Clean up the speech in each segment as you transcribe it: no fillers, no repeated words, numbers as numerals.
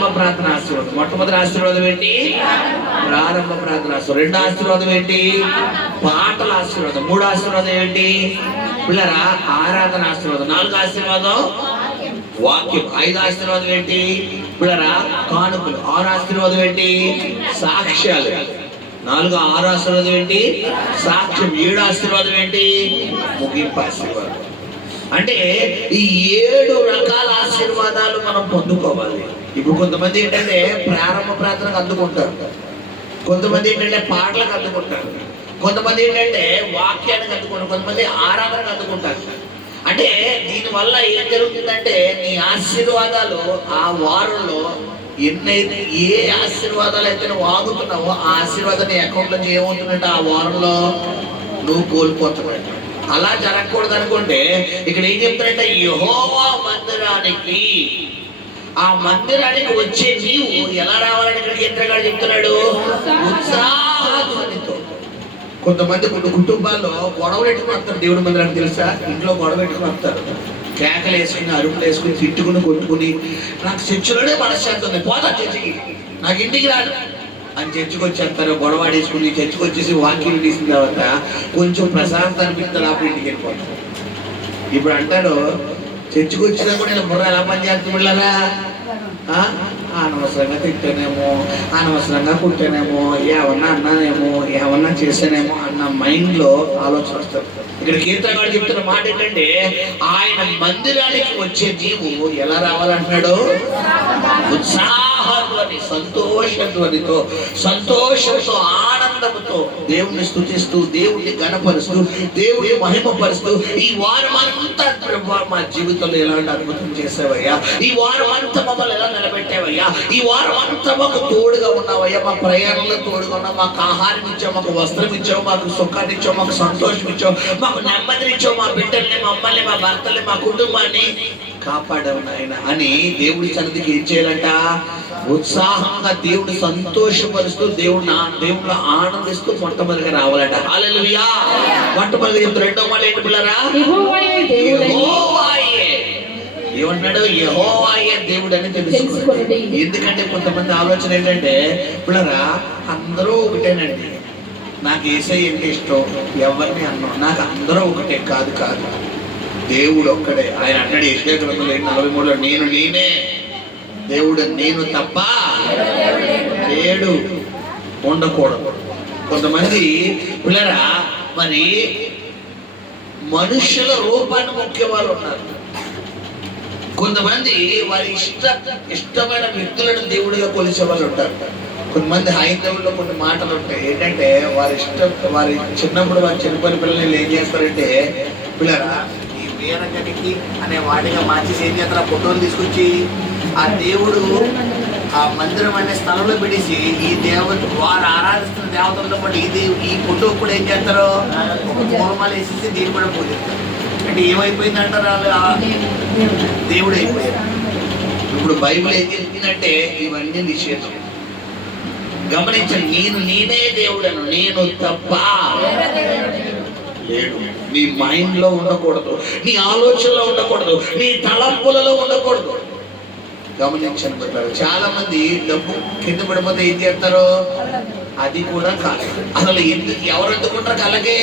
ప్రారంభ ప్రార్థన ఆశీర్వాదం. మొట్టమొదటి ఆశీర్వాదం ఏంటి? ప్రారంభ ప్రార్థన ఆశీర్వాదం. రెండో ఆశీర్వాదం ఏంటి? పాటల ఆశీర్వాదం. మూడో ఆశీర్వాదం ఏంటి పిల్లరా? ఆరాధన ఆశీర్వాదం. నాలుగో ఆశీర్వాదం వాక్యం. ఐదో ఆశీర్వాదం ఏంటి పిల్లరా? కానుకలు. ఆరో ఆశీర్వాదం ఏంటి? సాక్ష్యాలు. ఆరో ఆశీర్వాదం ఏంటి? సాక్ష్యం. ఏడో ఆశీర్వాదం ఏంటి? ముగింపు ఆశీర్వాదం. అంటే ఈ 7 రకాల ఆశీర్వాదాలు మనం పొందుకోవాలి. ఇప్పుడు కొంతమంది ఏంటంటే ప్రారంభ ప్రార్థనకు అందుకుంటారు, కొంతమంది ఏంటంటే పాటలకు అందుకుంటారు, కొంతమంది ఏంటంటే వాక్యానికి అందుకుంటారు, కొంతమంది ఆరాధనకు అందుకుంటారు. అంటే దీనివల్ల ఏం జరుగుతుందంటే నీ ఆశీర్వాదాలు ఆ వారంలో ఎన్నైతే ఏ ఆశీర్వాదాలు అయితే నువ్వు ఆగుతున్నావో ఆ ఆశీర్వాదాన్ని అకౌంట్లో ఏమవుతుందంటే ఆ వారంలో నువ్వు కోల్పోతున్నావు. అలా జరగకూడదు అనుకుంటే ఇక్కడ ఏం చెప్తారంటే యెహోవా మందిరానికి, ఆ మందిరానికి వచ్చే నీవు ఎలా రావాలని ఇక్కడ ఎంతగాడు చెప్తున్నాడు? ఉత్సాహధ్వనితో. కొంతమంది కుటుంబాల్లో గొడవలు పెట్టుకుని వస్తారు దేవుడి మందిరానికి. తెలుసా? ఇంట్లో గొడవ పెట్టుకుని వస్తారు, కేకలు వేసుకుని అరుపులు వేసుకుని తిట్టుకుని కొట్టుకుని నాకు చర్చిలోనే మనశ్శాంతి ఉంది, పోతా చర్చికి, నాకు ఇంటికి రాదు అని చర్చకు వచ్చేస్తారు. గొడవాడేసుకుని చర్చకు వచ్చేసి వాక్యం తీసిన తర్వాత కొంచెం ప్రశాంతత అనిపిస్తుంది, అప్పుడు ఇంటికి వెళ్ళిపోతారు. ఇప్పుడు అంటారు చర్చకు వచ్చినా కూడా నేను బుర్ర ఎలా పని చేస్తున్నారా? అనవసరంగా తిట్టానేమో, అనవసరంగా కుట్టానేమో, ఏమన్నా అన్నానేమో, ఏమన్నా చేశానేమో అన్న మైండ్లో ఆలోచన వస్తారు. ఇక్కడ కీర్తనగాడు చెప్తున్న మాట ఏంటంటే ఆయన మందిరానికి వచ్చే నీవు ఎలా రావాలంటున్నాడు? ఉత్సాహధ్వని, సంతోషధ్వనితో, సంతోషంతో, ఆనందంతో దేవుణ్ణి స్తుతిస్తూ, దేవుణ్ణి గణపరుస్తూ, దేవుని మహిమపరుస్తూ ఈ వారం అంతా మా జీవితంలో ఎలాంటి అద్భుతం చేసావయ్యా, ఈ వారం అంతా మమ్మల్ని ఎలా నిలబెట్టావయ్యా, ఈ వారం అంతా మాకు తోడుగా ఉన్నావయ్యా, మా ప్రయాణంలో తోడుగా ఉన్నావు, మాకు ఆహారం ఇచ్చావు, మాకు వస్త్రం ఇచ్చావు, మాకు సుఖాన్ని ఇచ్చావు, మాకు సంతోషం ఇచ్చావు, మాకు నెమ్మదిని ఇచ్చావు, మా బిడ్డల్ని, మమ్మల్ని, మా భర్తల్ని, మా కుటుంబాన్ని కాపాడవు నాయన అని దేవుడి సన్నిధికి ఏం చేయాలంట? ఉత్సాహంగా దేవుడిని సంతోషపరుస్తూ దేవుడిలో ఆనందిస్తూ మొట్టమొదటిగా రావాలంట. హల్లెలూయా. మొట్టమొదటిగా చెప్తారు. రెండో మాట ఏంటి పిల్లరా? ఏమన్నాడు? యెహోవాయే దేవుడు అని తెలుసుకోండి. ఎందుకంటే కొంతమంది ఆలోచన ఏంటంటే పిల్లరా అందరూ ఒకటేనండి, నాకు యేసయ్య అంటే ఇష్టం, ఎవరిని అన్నాం, నాకు అందరూ ఒకటే. కాదు కాదు, దేవుడు ఒక్కడే. ఆయన అన్నాడు యెషయా గ్రంథంలో 43లో, నేనే దేవుడు, నేను తప్ప లేడు, ఉండకూడదు. కొంతమంది పిల్లరా మరి మనుషుల రూపాన్ని మొక్కే వాళ్ళు ఉన్నారు, కొంతమంది వారి ఇష్టమైన వ్యక్తులను దేవుడిగా కొలిసే వాళ్ళు ఉంటారు. కొంతమంది హైందవుల్లో కొన్ని మాటలు ఉంటాయి ఏంటంటే వారి చిన్నప్పుడు వారి చిన్నపల్లి పిల్లలు ఏం చేస్తారంటే పిల్లరా ఈ వీరగనికి అనే వాడిగా మార్చేసి ఏం చేస్తారు? ఆ ఫోటోలు తీసుకొచ్చి ఆ దేవుడు ఆ మందిరం అనే స్థలంలో పెట్టేసి ఈ దేవత వారు ఆరాధిస్తున్న దేవతలతో పాటు ఈ ఫోటో కూడా ఏం చేస్తారో ఒక పూలమాల వేసేసి దీన్ని కూడా పూజిస్తారు. అంటే ఏమైపోయింది అంటారు? వాళ్ళు దేవుడు అయిపోయారు. ఇప్పుడు బైబిల్ ఏం చెప్పిందంటే ఇవన్నీ నిషేధం. గమనించండి, నేనే దేవుడను, నేను తప్ప లేడు. నీ మైండ్ లో ఉండకూడదు, నీ ఆలోచనలో ఉండకూడదు, నీ తలంపులలో ఉండకూడదు. గమనించండి, చాలా మంది డబ్బు కింద పడిపోతే ఏం చేస్తారు? అది కూడా కాదు. అసలు ఎందుకు ఎవరు ఎందుకుంటారు? అలాగే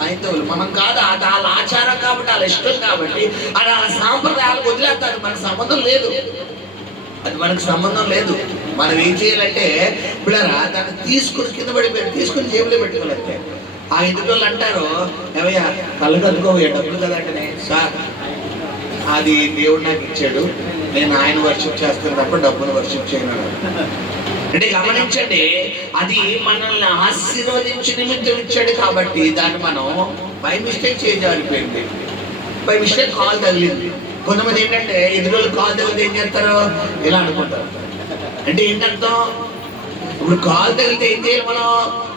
హైందవులు. మనం కాదు, అది వాళ్ళ ఆచారం కాబట్టి, వాళ్ళ ఇష్టం కాబట్టి, అది వాళ్ళ సాంప్రదాయాలకు వదిలేస్తారు. మనకు సంబంధం లేదు, అది మనకు సంబంధం లేదు. మనం ఏం చేయాలంటే పిల్లరా దాన్ని తీసుకుని కింద పడిపోయారు, తీసుకుని జేబులో పెట్టుకోవాలంటే. ఆ ఇంటికి అంటారు ఏమయ్యా కళ్ళకు అందుకోవయ్యా డబ్బులు కదంటే, సార్ అది దేవుడు నాకు ఇచ్చాడు, నేను ఆయన వర్షిప్ చేస్తాను తప్ప డబ్బును వర్షిప్ చేయను. అంటే గమనించండి, అది మనల్ని ఆశీర్వదించి నిమిత్తం ఇచ్చాడు కాబట్టి దాన్ని మనం బై మిస్టేక్ చేయజారిపోయింది. బై మిస్టేక్ కాల్ తగిలింది. కొంతమంది ఏంటంటే ఎదురు కాల్ తగిలితే ఏం చేస్తారు? ఇలా అనుకుంటారు. అంటే ఏంటంటాం? ఇప్పుడు కాల్ తగిలితే ఏం చేయాలి మనం?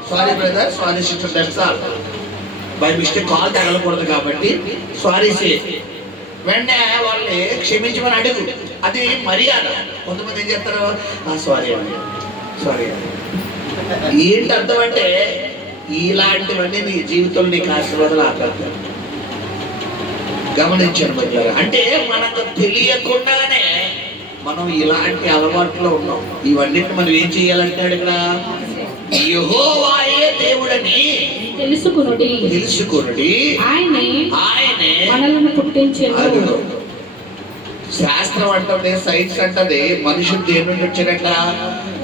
Sorry brother, sorry sister, that's all. By mistake call తగలకూడదు కాబట్టి సారీ సే, వెంటనే వాళ్ళని క్షమించమని అడుగు, అది మర్యాద. కొంతమంది ఏం చేస్తారు? సారీ అండి, సారీ అండి. ఏంటి అర్థం అంటే ఇలాంటివన్నీ నీ జీవితంలో నీకు ఆశీర్వాదాలు ఆపేస్తారు. గమనించాను మధ్య. అంటే మనకు తెలియకుండానే మనం ఇలాంటి అలవాట్లో ఉన్నాం. ఇవన్నిటిని మనం ఏం చేయాలంటాడు ఇక్కడ? యెహోవాయే దేవుడని తెలుసుకొనుడి, ఆయనే మనలను పుట్టించెను. శాస్త్రం అంటది, సైన్స్ అంటది మనుషుడు దేని నుండి వచ్చాడట?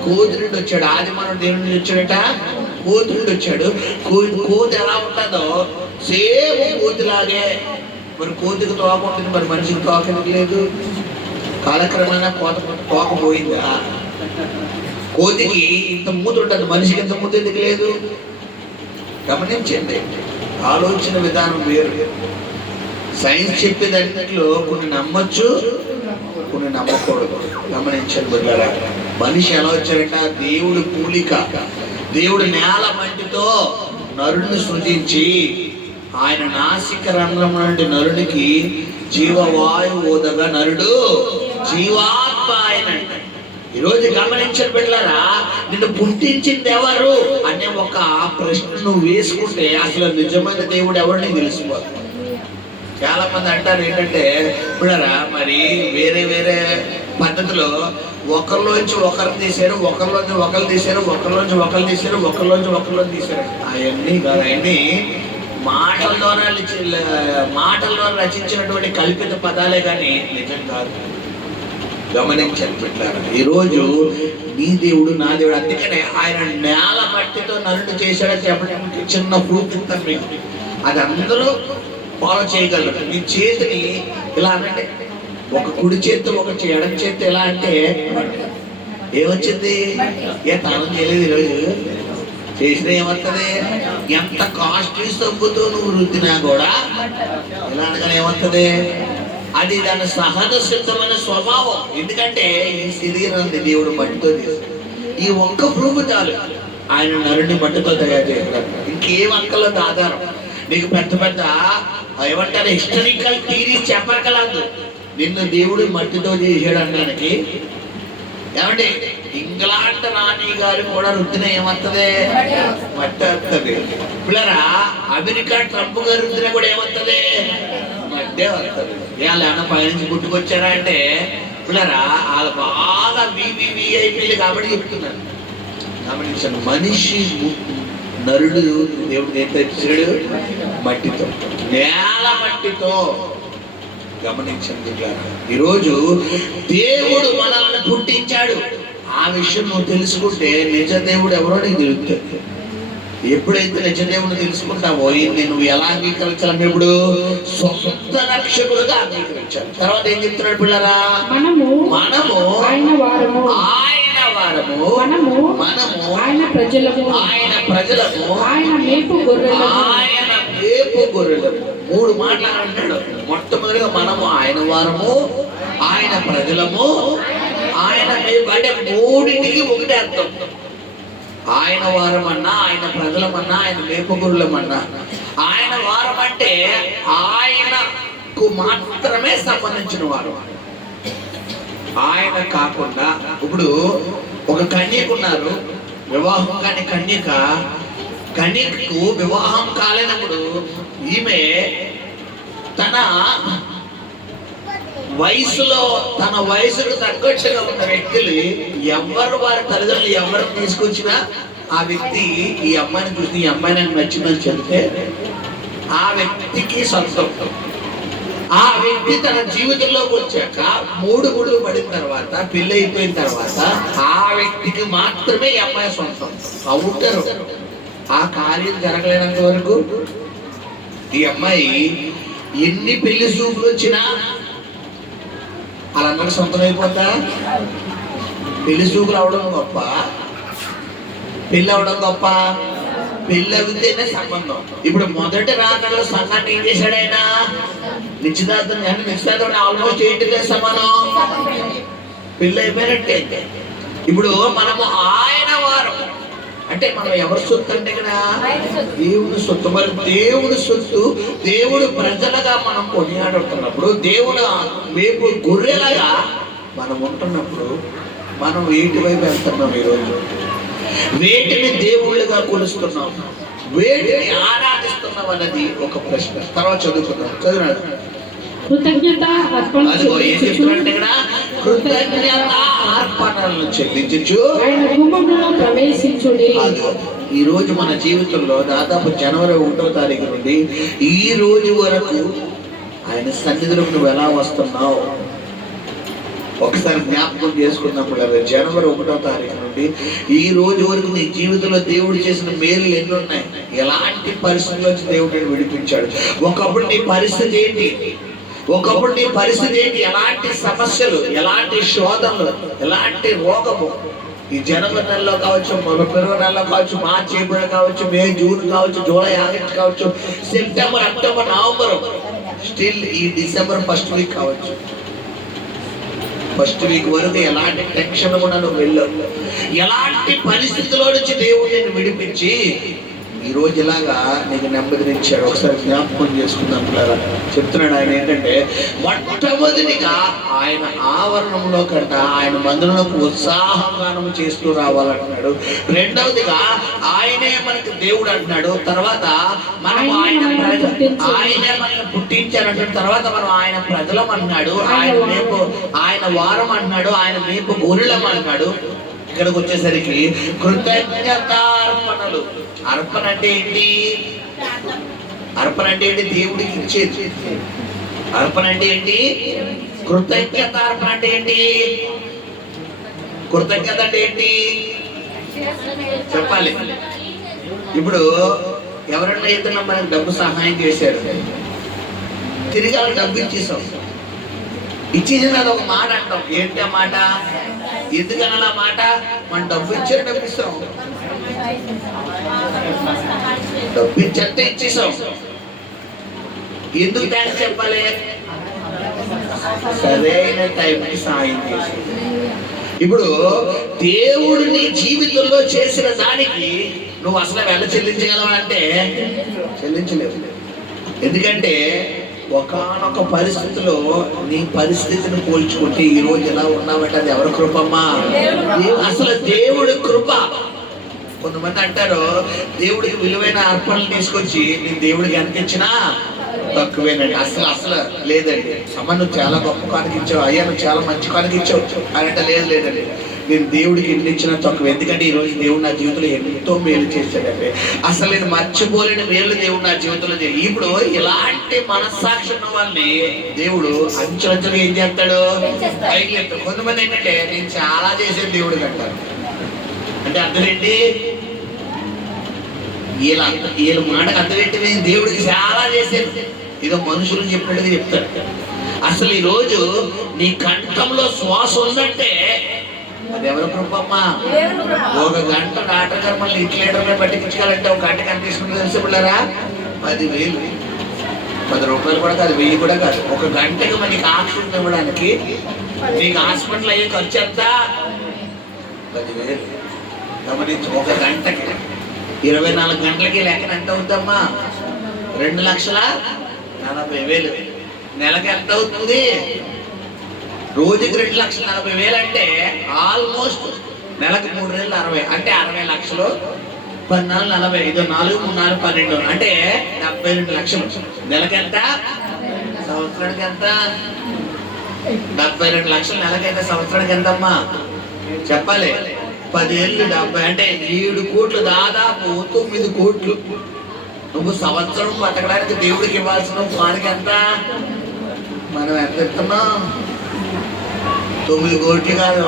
కోతి నుండి వచ్చాడు. ఆది మనం దేని నుండి వచ్చాడట? కోతి నుండి వచ్చాడు. కోతి ఎలా ఉంటుందో సేమ్ కోతిలాగే. మరి కోతికి తోక ఉంటుంది, మరి మనిషికి తోక ఎందుకు లేదు? కాలక్రమేణా తోక పోయిందా? కోతికి ఇంత మూత ఉంటుంది, మనిషికి ఇంత మూత ఎందుకు లేదు? గమనించండి, ఆలోచన విధానం వేరు. సైన్స్ చెప్పేదాంట్లో కొన్ని నమ్మచ్చు, కొన్ని నమ్మకూడదు. గమనించండి బిడ్డలారా, మనిషి ఎలా వచ్చారంట? దేవుడు పూలిక. దేవుడు నేల మట్టితో నరుడిని సృజించి ఆయన నాసిక రంధ్రం నుండి నరుడికి జీవవాయువు ఊదగా నరుడు జీవాత్మ ఆయనంట. ఈరోజు గమనించండి బిడ్డలారా, నిన్ను పుట్టించింది ఎవరు అనే ఒక ప్రశ్న నువ్వు వేసుకుంటే అసలు నిజమైన దేవుడు ఎవరిని తెలిసిపోతుంది. చాలా మంది అంటారు ఏంటంటే, బిడ్డలారా మరి వేరే వేరే పద్ధతిలో ఒకరిలోంచి ఒకరు తీశారు, ఒకరిలోంచి ఒకరు తీశారు, ఒకరిలోంచి ఒకరు తీశారు, ఒకరిలోంచి ఒకరిలో తీశారు. అవన్నీ కాదు, అవన్నీ మాటల్లో రచించినటువంటి కల్పిత పదాలే కానీ నిజం కాదు. గమనించండి బిడ్డలారా, ఈరోజు నీ దేవుడు నా దేవుడు. అందుకనే ఆయన నేల మట్టితో నరుడు చేశాడని చెప్పడానికి చిన్న ప్రూఫ్ ఇస్తాను మీకు. అది అందరూ ఫాలో చేయగలరు. నీ చేతిని ఇలా అంటే, ఒక కుడి చేతి ఒక ఎడం చేతి ఎలా అంటే ఏమొచ్చింది? ఏ తానం చేయలేదు ఈరోజు, చేసిన ఏమవుతుంది? ఎంత కాస్ట్లీ సబ్బుతో నువ్వు రుద్దినా కూడా ఎలా అనగానే ఏమవుతుంది? అది దాని సహజ సిద్ధమైన స్వభావం. ఎందుకంటే ఈ శరీరాన్ని దేవుడు మట్టితో చేస్తాడు. ఈ ఒక్క ప్రూఫ్ చాలు, ఆయన నరుని మట్టితో తయారు చేస్తారు. ఇంకేం అక్కర్లేదు ఆధారం. నీకు పెద్ద పెద్ద ఏమంటారు హిస్టరికల్ థియరీస్ చెప్పగలదు. నిన్ను దేవుడు మట్టితో చేసాడు అనడానికి. ఏమంటే ఇంగ్లాండ్ రాణి గారు కూడా రుద్దిన ఏమవుతుంది? మట్టి వస్తుంది. పిల్లరా అమెరికా ట్రంప్ గారు రుద్దిన కూడా ఏమవుతుంది? మట్టే వస్తుంది. ఏమైనా పైనుంచి పుట్టుకొచ్చారా అంటే పిల్లరా వాళ్ళు బాగా విఐపీలు కాబట్టి చెప్తున్నారు. గమనించాను, మనిషి నరుడు దేవుడు ఏం తెచ్చాడు? మట్టితో, నేల మట్టితో. గమనించండి, ఈరోజు దేవుడు మనల్ని పుట్టించాడు. ఆ విషయం నువ్వు తెలుసుకుంటే నిజ దేవుడు ఎవరో నీకు తెలుస్తుంది. ఎప్పుడైతే నిజ దేవుడు తెలుసుకుంటావో నువ్వు ఎలా అంగీకరించాలని ఇప్పుడు సొంత రక్షకుడుగా అంగీకరించాలి. తర్వాత ఏం చెప్తున్నాడు పిల్లరా? మనము ఆయన వారము, ఆయన ప్రజలము, ఆయన మేపు గొర్రెలము. మూడు మాటలు అంటాడు. మొట్టమొదటిగా మనము ఆయన వారము, ఆయన ప్రజలము, ఆయన మేపు. అంటే మూడింటికి ఒకటే అర్థం. ఆయన వారం అన్నా, ఆయన ప్రజలమన్నా, ఆయన మేపు గొర్రెలమన్నా. ఆయన వారం అంటే ఆయనకు మాత్రమే సంబంధించిన వారు. ఆయన కాకుండా ఇప్పుడు ఒక కన్యకున్నారు, వివాహం కాని కన్యకు వివాహం కాలేనప్పుడు ఈమె తన వయసుకు తగ్గట్టుగా ఉన్న వ్యక్తులు ఎవరు వారి తల్లిదండ్రులు ఎవరు తీసుకొచ్చినా ఆ వ్యక్తి ఈ అమ్మాయిని చూసి ఈ అమ్మాయి నాకు నచ్చిందని చెబితే ఆ వ్యక్తికి సంతోషం. ఆ వ్యక్తి తన జీవితంలోకి వచ్చాక 3 గుడులు పడిన తర్వాత, పెళ్లి అయిపోయిన తర్వాత ఆ వ్యక్తికి మాత్రమే ఈ అమ్మాయి సొంతం అవుతారు. ఆ కార్యం జరగలేనంత వరకు ఈ అమ్మాయి ఎన్ని పెళ్లి చూపులు వచ్చినా వాళ్ళందరూ సొంతం అయిపోతా. పెళ్లి చూపులు అవడం గొప్ప, పెళ్ళి అవడం గొప్ప. పెళ్ళి అవుతేనే సంబంధం. ఇప్పుడు మొదటి రాకడలో సంఘాన్ని ఏం చేశాడు ఆయన? నిశ్చితార్థం. నిశ్చితార్థం ఆల్మోస్ట్ 8 సమానం. పెళ్ళి అయిపోయినట్టే. ఇప్పుడు మనము ఆయన వారం అంటే మనం ఎవరి సొత్తు అంటే కదా? దేవుడు సొత్తు. మరి దేవుడు సొత్తు, దేవుడు ప్రజలుగా మనం కొనియాడుతున్నప్పుడు, దేవుడు మేపు గొర్రెలుగా మనం ఉంటున్నప్పుడు మనం వేటి వైపు వెళ్తున్నాం? ఈరోజు వేటిని దేవుళ్ళుగా కొలుస్తున్నాం, వేటిని ఆరాధిస్తున్నాం అన్నది ఒక ప్రశ్న. తర్వాత చదువుకున్నాం. చదివినాడు కృతజ్ఞత ఏం చెప్తున్నారంటే ఇక్కడ కృతజ్ఞత అర్పణలను చెల్లించు. ఆయన గుమ్మములో ప్రవేశించుడి. ఈ రోజు మన జీవితంలో దాదాపు జనవరి 1వ తారీఖు నుండి ఈ రోజు వరకు ఆయన సన్నిధిలోకి నువ్వు ఎలా వస్తున్నావు ఒకసారి జ్ఞాపకం చేసుకున్నప్పుడు, జనవరి 1వ తారీఖు నుండి ఈ రోజు వరకు నీ జీవితంలో దేవుడు చేసిన మేలు ఎన్ని ఉన్నాయి, ఎలాంటి పరిస్థితుల్లోంచి దేవుడు నేను విడిపించాడు. ఒకప్పుడు నీ పరిస్థితి ఏంటి, ఒకప్పుడు నీ పరిస్థితి ఏంటి, ఎలాంటి సమస్యలు, ఎలాంటి శోధనలు, ఎలాంటి రోగము. ఈ జనవరి నెలలో కావచ్చు, ఫిబ్రవరి నెలలో కావచ్చు, మార్చి ఏప్రిల్ కావచ్చు, మే జూన్ కావచ్చు, జూలై ఆగస్ట్ కావచ్చు, సెప్టెంబర్ అక్టోబర్ నవంబర్, స్టిల్ ఈ డిసెంబర్ ఫస్ట్ వీక్ కావచ్చు, ఫస్ట్ వీక్ వరకు ఎలాంటి టెన్షన్ కూడా నువ్వు వెళ్ళవు. ఎలాంటి పరిస్థితుల్లో నుంచి దేవుడు నేను విడిపించి ఈ రోజు ఇలాగా నీకు నెమ్మదినిచ్చాడు. ఒకసారి జ్ఞాపకం చేసుకుందాం కదా. చెప్తున్నాడు ఆయన ఏంటంటే, మొట్టమొదటిగా ఆయన ఆవరణంలో కంట ఆయన మందిరంలోకి ఉత్సాహగానం చేస్తూ రావాలంటున్నాడు. రెండవదిగా ఆయనే మనకి దేవుడు అంటున్నాడు. తర్వాత మనం ఆయనే మనల్ని పుట్టించారంటాడు. తర్వాత మనం ఆయన ప్రజలం అన్నాడు. ఆయన వారం అన్నాడు. ఆయన మేపు గొర్రెలం అన్నాడు. ఇక్కడికి వచ్చేసరికి కృతజ్ఞతార్పణలు. అర్పణ అంటే ఏంటి? అర్పణ అంటే ఏంటి? దేవుడికి ఇచ్చేది. అర్పణ అంటే ఏంటి? కృతజ్ఞత. అర్పణ అంటే ఏంటి? కృతజ్ఞత అంటే ఏంటి చెప్పాలి. ఇప్పుడు ఎవరైనా ఏదైనా మనకు డబ్బు సహాయం చేశారు, తిరిగి వాళ్ళకి డబ్బు ఇచ్చేసాం. ఇచ్చేసిన ఒక మాట అంటాం. ఏంటి ఆ మాట? ఎందుకన్నా మాట? మన డబ్బు ఇచ్చారు, డబ్బు ఇస్తాం. డబ్బు ఇచ్చంటే ఇచ్చేసాం. ఎందుకు థ్యాంక్స్ చెప్పాలి? సరైన టైంకి సాయం చేసి. ఇప్పుడు దేవుడు నీ జీవితంలో చేసిన దానికి నువ్వు అసలు వెళ్ళ చెల్లించగలవంటే చెల్లించలేవు. ఎందుకంటే ఒకానొక పరిస్థితిలో నీ పరిస్థితిని పోల్చుకుంటే ఈ రోజు ఎలా ఉన్నావంటే అది ఎవరి కృపమ్మా? అసలు దేవుడి కృప. కొంతమంది అంటారు దేవుడికి విలువైన అర్పణలు తీసుకొచ్చి నేను దేవుడికి ఎంత ఇచ్చినా తక్కువేనండి. అసలు లేదండి. అమ్మ నువ్వు చాలా గొప్ప కానికి ఇచ్చావు, అయ్యా నువ్వు చాలా మంచి కానికి ఇచ్చావు అని అంటే లేదండి, నేను దేవుడికి ఎన్ని ఇచ్చినా తక్కువ. ఎందుకంటే ఈ రోజు దేవుడు నా జీవితంలో ఎంతో మేలు చేశాడంటే అసలు నేను మర్చిపోలేని మేలు దేవుడు నా జీవితంలో చేయాలి. ఇప్పుడు ఇలాంటి మనస్సాక్షి ఉన్న వాళ్ళని దేవుడు అంచెలంచెలుగా ఏం చేస్తాడు? పైకి లేపుతాడు. కొంతమంది ఏంటంటే నేను చాలా చేసేది దేవుడికి అంటారు. అంటే అర్థం ఏంటి? వీళ్ళ మాటకు అర్థం ఏంటి? నేను దేవుడికి చాలా చేసేది. ఇదో మనుషులు చెప్పినట్టుగా చెప్తాడు. అసలు ఈ రోజు నీ కంఠంలో శ్వాస ఉందంటే అది ఎవరి కృపమ్మా? ఒక గంట డాక్టర్ గారు మళ్ళీ ఇట్లేటర్ పట్టించుకోవాలంటే ఒక గంటకి ఎంత తీసుకుంటే తెలిసి పిల్లరా? 10,000, 10 రూపాయలు కూడా కాదు, 1000 కూడా కాదు. ఒక గంటకి మనకి ఆక్సిజన్ ఇవ్వడానికి నీకు హాస్పిటల్ అయ్యే ఖర్చు ఎంత? 10,000. గమనించు. ఒక గంటకి 24 గంటలకి లెక్కన ఎంత అవుతుందమ్మా? 2,40,000. నెలకి ఎంత అవుతుంది? రోజుకి 2,40,000 అంటే ఆల్మోస్ట్ నెలకు 3,60,000 అంటే 60 లక్షలు. 14 40 ఇదో 4 3 4 12 అంటే 72 లక్షలు. నెలకి ఎంత? సంవత్సరానికి ఎంత? 72 లక్షలు. నెలకైతే సంవత్సరానికి ఎంతమ్మా చెప్పాలి? 10 ఏళ్ళు 70 అంటే 7 కోట్లు, దాదాపు 9 కోట్లు. నువ్వు సంవత్సరం బతకడానికి దేవుడికి ఇవ్వాల్సిన వానికి ఎంత? మనం ఎంత ఇస్తున్నాం? 9 కోట్లు కాదు,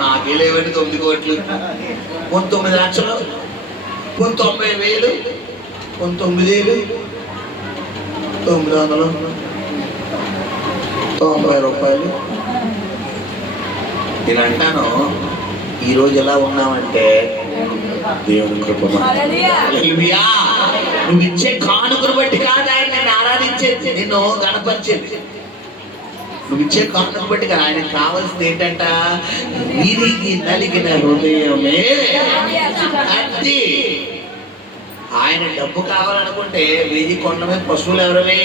నాకే లేవండి 9 కోట్లు. 9 లక్షలు, 90,000, 9,990 రూపాయలు. నేను అంటాను ఈ రోజు ఎలా ఉన్నామంటే దేవుని కృప. నువ్వు ఇచ్చే కానుకను బట్టి కాదు ఆయన నేను ఆరాధించేది, నిన్ను గణపరిచేది. నువ్వు ఇచ్చే కానుకను బట్టి కాదు. ఆయనకు కావాల్సింది ఏంటంట? విరిగి నలిగిన హృదయమే. అది ఆయన డబ్బు కావాలనుకుంటే 1000 కొండ మీద పశువులు ఎవరివి?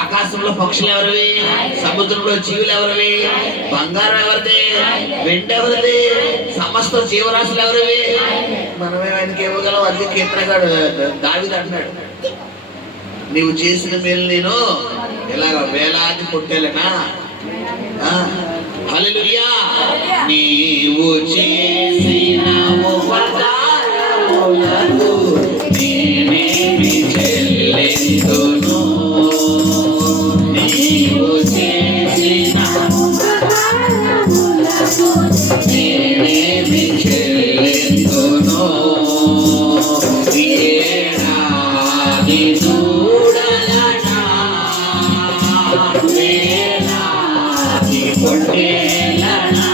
ఆకాశంలో పక్షులు ఎవరివి? సముద్రంలో జీవులు ఎవరివి? బంగారం ఎవరిది? వెండి ఎవరిది? సమస్త జీవరాశులు ఎవరివి? మనమే ఆయనకి ఇవ్వగలం. అది కీర్తనగాడు దావీదు అంటున్నాడు, నీవు చేసిన మేలు నేను ఇలాగ వేలాది పొట్టేలనా హల్లెలూయా. నీవు చేసిన ఉపకారములకు నేనేమి చెల్లింతును. నీవు చేసిన ఉపకారములకు నేనేమి చెల్లింతును. ఏడాది చూడలనా వేలాది పొట్టేలనా.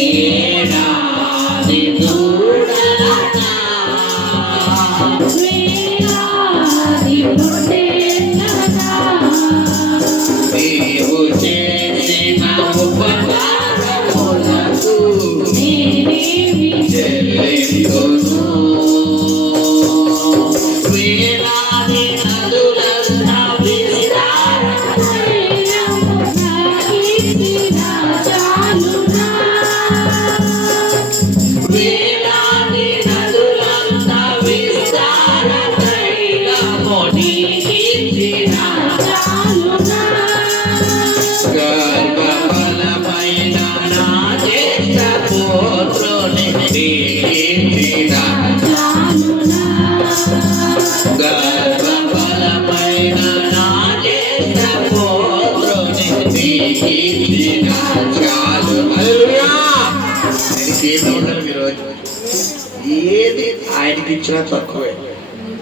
ఏడాది చూడలనా వేలాది పొట్టేలనా. నీవు చేసిన ఉపకారములకు నేనేమి చెల్లింతును. వేలాది నదులంత విస్తారమైన చాలునా. వేలాది నదులంత విస్తారమైన నీకిచ్చిన చాలునా. గర్భఫలమైన నా జ్యేష్ఠ పుత్రుని నీకిచ్చిన చాలునా. గర్భఫలమైన నా జ్యేష్ఠ పుత్రుని నీకిచ్చిన చాలు. హల్లెలూయా. ఆయనకేమి ఉండదు ఈరోజు, ఏది ఆయనకి ఇచ్చినా తక్కువే.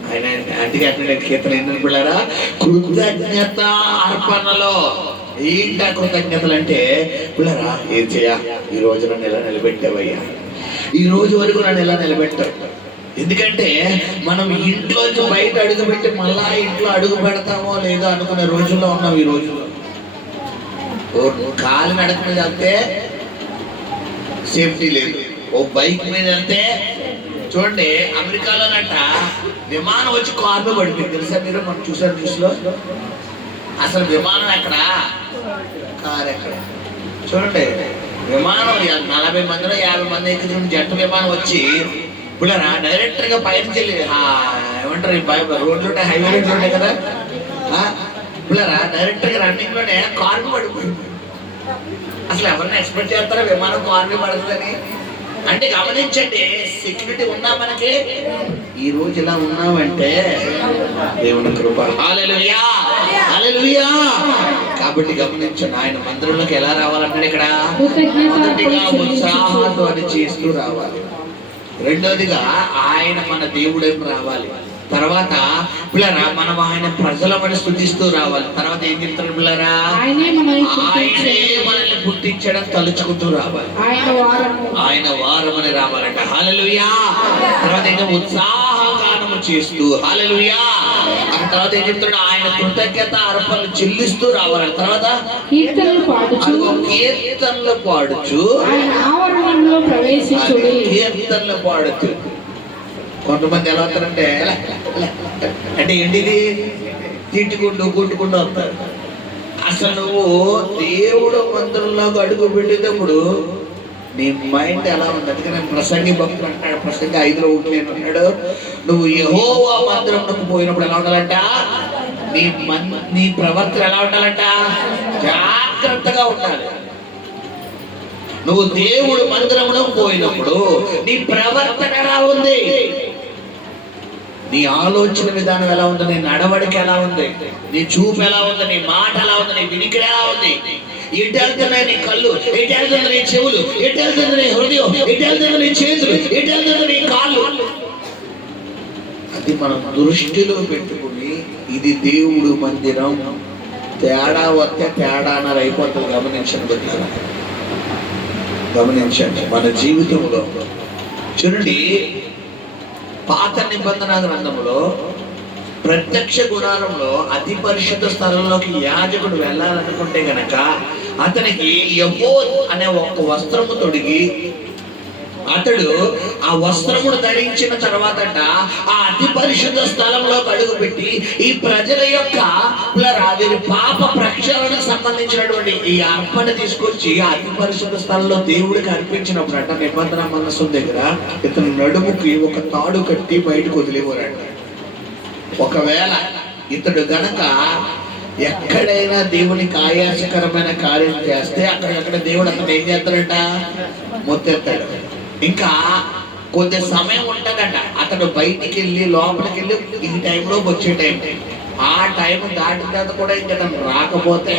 ఆయన అందుకే అంటే కీర్తన ఏంటని పిల్లరా, కృతజ్ఞత అర్పణలో. ఏంటా కృతజ్ఞతలు అంటే పిల్లరా, ఏం చేయ ఈ రోజు నన్ను ఎలా నిలబెట్టావయ్యా, ఈ రోజు వరకు నన్ను ఎలా నిలబెట్టావు. ఎందుకంటే మనం ఇంట్లోంచి బయట అడుగు పెట్టి మళ్ళా ఇంట్లో అడుగు పెడతామో లేదో అనుకునే రోజుల్లో ఉన్నాం. ఈ రోజుల్లో కాలు నడక మీద వెళ్తే సేఫ్టీ లేదు, ఓ బైక్ మీద వెళ్తే చూడండి. అమెరికాలోనట విమానం వచ్చి కార్లో పడిపోయింది తెలుసా మీరు, మనం చూసారు న్యూస్లో. అసలు విమానం ఎక్కడ, కారు ఎక్కడ చూడండి. విమానం 40 మందిలో 50 మంది ఎక్కిన జట్టు విమానం వచ్చి పిల్లరా డైరెక్ట్ గా పైనుంచి ఏమంటారు రోడ్లు ఉంటాయి, హైవే రోడ్లు ఉంటాయి కదా, పిల్లరా డైరెక్ట్ గా రన్నింగ్ లోనే కారు పడిపోయింది. అసలు ఎవరిని ఎక్స్పెక్ట్ చేస్తారా విమానం కారు పడుతుందని? అంటే గమనించండి, సెక్యూరిటీ ఉన్నా మనకి. ఈ రోజు ఇలా ఉన్నామంటే దేవుని కృప. హల్లెలూయా, హల్లెలూయా. కాబట్టి గమనించండి, ఆయన మందిరంలోకి ఎలా రావాలంటే ఇక్కడ మొదటిగా ఉత్సాహంతో అని చేస్తూ రావాలి. రెండోదిగా ఆయన మన దేవుడని రావాలి. తర్వాత పిల్లరా మనం ఆయన ప్రజలమని స్తుతిస్తూ రావాలి. తర్వాత ఏం చెప్తారు పిల్లరా, ఆయనే మనల్ని పుట్టించడం తలుచుకుంటూ రావాలి. ఆయన వారమని రావాలంట. హల్లెలూయా. తర్వాత ఏంటో ఉత్సాహగానము చేస్తూ హల్లెలూయా. ఆ తర్వాత ఏం చెప్తాడు, ఆయన కృతజ్ఞత అర్పణలు చెల్లిస్తూ రావాలంట. తర్వాత కీర్తనలు పాడుచు కీర్తనలు పాడుచు. కొంతమంది ఎలా వస్తారంటే అంటే ఏంటిది తిట్టుకుంటూ కొట్టుకుంటూ వస్తారు. అసలు నువ్వు దేవుడు మందిరంలోకి అడుగు పెట్టేటప్పుడు నీ మైండ్ ఎలా ఉంది? అందుకే నేను ప్రసంగి భక్తులు అంటాడు, ప్రసంగి 5లో అంటాడు, నువ్వు యెహోవా మందిరంలోకి పోయినప్పుడు ఎలా ఉండాలంట, నీ ప్రవర్తన ఎలా ఉండాలంట, జాగ్రత్తగా ఉండాలి. నువ్వు దేవుడు మందిరంలోకి పోయినప్పుడు నీ ప్రవర్తన ఎలా ఉంది, నీ ఆలోచన విధానం ఎలా ఉంది, నీ నడవడిక ఎలా ఉంది, నీ చూపు ఎలా ఉంది, నీ మాట ఎలా ఉంది, నీ వినికిడి ఎలా ఉంది, ఎటు వెళ్తున్నాయి నీ కళ్ళు, ఎటు వెళ్తుంది నీ చెవులు, ఎటు వెళ్తుంది నీ హృదయం, ఎటు వెళ్తుంది నీ చేతులు, ఎటు వెళ్తుంది నీ కాళ్ళు. అది మనం దృష్టిలో పెట్టుకుని ఇది దేవుడు మందిరం, తేడా వస్తే తేడా అన్నారు అయిపోతుంది. గమనించండి, గమనించండి మన జీవితంలో. చూడండి, పాత నిబంధన గ్రంథంలో ప్రత్యక్ష గుడారంలో అతి పరిశుద్ధ స్థలంలోకి యాజకుడు వెళ్ళాలనుకుంటే గనక అతనికి యెహోవా అనే ఒక వస్త్రము తొడిగి అతడు ఆ వస్త్రమును ధరించిన తర్వాతట ఆ అతి పరిశుద్ధ స్థలంలో అడుగు పెట్టి ఈ ప్రజల యొక్క వీరి పాప ప్రక్షాళనకు సంబంధించినటువంటి ఈ అర్పణ తీసుకొచ్చి ఆ అతి పరిశుద్ధ స్థలంలో దేవుడికి అర్పించినప్పుడు అంట నిబంధన మందసం దగ్గర ఇతను నడుముకి ఒక తాడు కట్టి బయటకు వదిలేవారంట. ఒకవేళ ఇతడు గనక ఎక్కడైనా దేవునికి ఆయాసకరమైన కార్యం చేస్తే అక్కడ దేవుడు అతను ఏం చేస్తాడంట? మొత్తెత్తాడు. ఇంకా కొద్ది సమయం ఉంటుందంట, అతడు బయటికి వెళ్ళి లోపలికి వెళ్ళి ఈ టైంలోకి వచ్చే టైం, ఆ టైం దాటిన తర్వాత కూడా ఇంకా తను రాకపోతే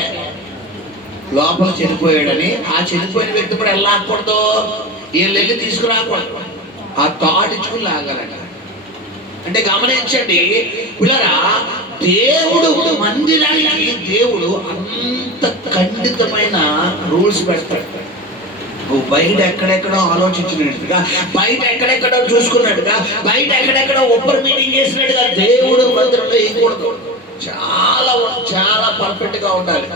లోపల చనిపోయాడని, ఆ చనిపోయిన వ్యక్తి కూడా వెళ్ళకూడదు, వీళ్ళు వెళ్ళి తీసుకురాకూడదు, ఆ తాడిచుకుని లాగాలంట. అంటే గమనించండి పిల్లరా, దేవుడు మందిరానికి దేవుడు అంత ఖండితమైన రూల్స్ పెడతాడు. నువ్వు బయట ఎక్కడెక్కడో ఆలోచించినట్టుగా, బయట ఎక్కడెక్కడో చూసుకున్నట్టుగా, బయట ఎక్కడెక్కడో ఒప్పర్ మీటింగ్ చేసినట్టుగా దేవుడు మందిరంలో వేయకూడదు. చాలా చాలా పర్ఫెక్ట్ గా ఉండాలి.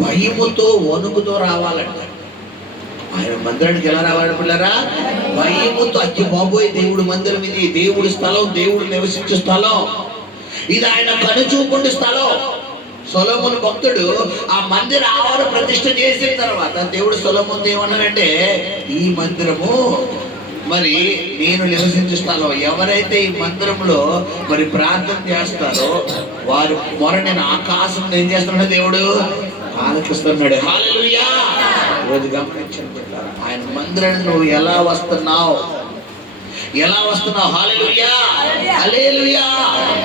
భయముతో వణుకుతో రావాలంట. ఆయన మందిరానికి ఎలా రావాలి పిల్లరా? భయముతో. అయ్యో బాబోయ్, దేవుడు మందిరం ఇది, దేవుడి స్థలం, దేవుడు నివసించే స్థలం, ఇది ఆయన కనుచూపుండే స్థలం. సొలొమోను భక్తుడు ఆ మందిర ఆవరణ ప్రతిష్ఠ చేసిన తర్వాత దేవుడు సొలొమోను ఏమన్నాడంటే, ఈ మందిరము మరి నేను నివసించే స్థలం, ఎవరైతే ఈ మందిరంలో మరి ప్రార్థన చేస్తారో వారు మొర నేను ఆకాశం ఏం చేస్తున్నాడు దేవుడు ఆలకిస్తున్నాడు. హల్లెలూయా. రోజు గమనించండి, ఆయన మందిరానికి నువ్వు ఎలా వస్తున్నావు, ఎలా వస్తున్నావు? హల్లెలూయా, హల్లెలూయా.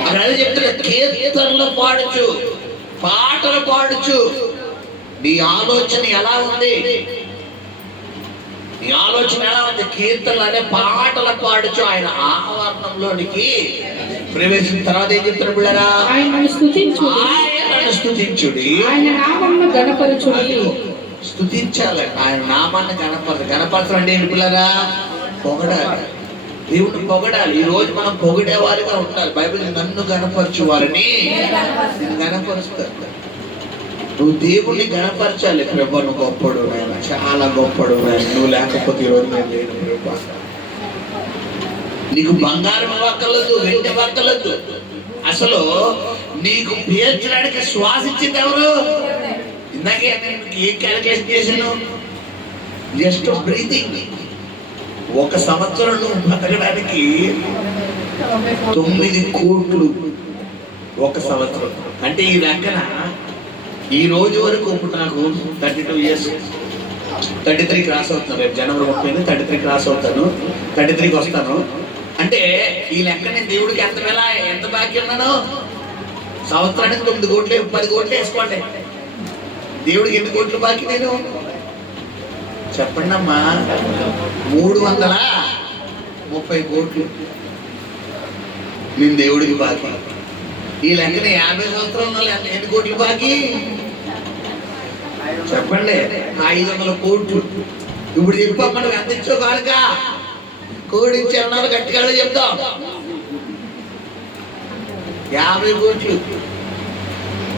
అదే చెప్తున్నా, కీర్తనలు పాడచ్చు, పాటలు పాడచ్చు. నీ ఆలోచన ఎలా ఉంది? నీ ఆలోచన ఎలా ఉంది? కీర్తనలు అనే పాటలు పాడచ్చు. ఆయన ఆవరణంలోనికి ప్రవేశించిన తర్వాత ఏం చెప్తారు పిల్లరా? ఆయనను స్తుతించుడి, ఆయనను స్తుతించుడి, ఆయన నామమును గణపరచుడి. స్తుతించాలి, ఆయన నామాన్ని గణపరచడం అంటే ఏంటి పిల్లరా? పొగడాలి, దేవుడిని పొగడాలి. ఈ రోజు మనం పొగిడేవారిగా ఉండాలి. బైబిల్ నన్ను గణపరచు వారిని నేను గణపరుస్తాను. నువ్వు దేవుణ్ణి గణపరచాలి. ప్రభు నువ్వు గొప్పడు నాయన, చాలా గొప్పడు నాయన, నువ్వు లేకపోతే ఈరోజు నేను లేను ప్రభు. నీకు బంగారం ఇవ్వక్కర్లేదు, వెండి ఇవ్వక్కర్లేదు. అసలు నీకు పేర్చడానికి శ్వాస ఇచ్చింది ఎవరు? ఇందాకే నేను ఏ క్యాలిక్యులేషన్ చేశాను? Just breathing. 1 సంవత్సరం నువ్వు బతకడానికి 9 కోట్లు 1 సంవత్సరం. అంటే ఈ లెక్కన ఈ రోజు వరకు ఇప్పుడు నాకు 32 ఇయర్స్, 33 క్రాస్ అవుతున్నాను. రేపు జనవరి 30 33 క్రాస్ అవుతాను, 33కి వస్తాను. అంటే ఈ లెక్క నేను దేవుడికి ఎంత బాకీ ఉన్నాను? సంవత్సరానికి 9 కోట్లు 10 కోట్లు వేసుకోండి. దేవుడికి ఎన్ని కోట్లు బాకీ నేను చెప్పండి అమ్మా? 330 కోట్లు నేను దేవుడికి బాకీ. ఈ లెక్కన 50 సంవత్సరాలు ఎన్ని కోట్లు బాకీ చెప్పండి? 500 కోట్లు. ఇప్పుడు చెప్పమ్మా, నువ్వు ఎంత ఇచ్చో కానుక? కోడిచ్చి అన్నారు గట్టిగా చెప్తాం. 50 కోట్లు,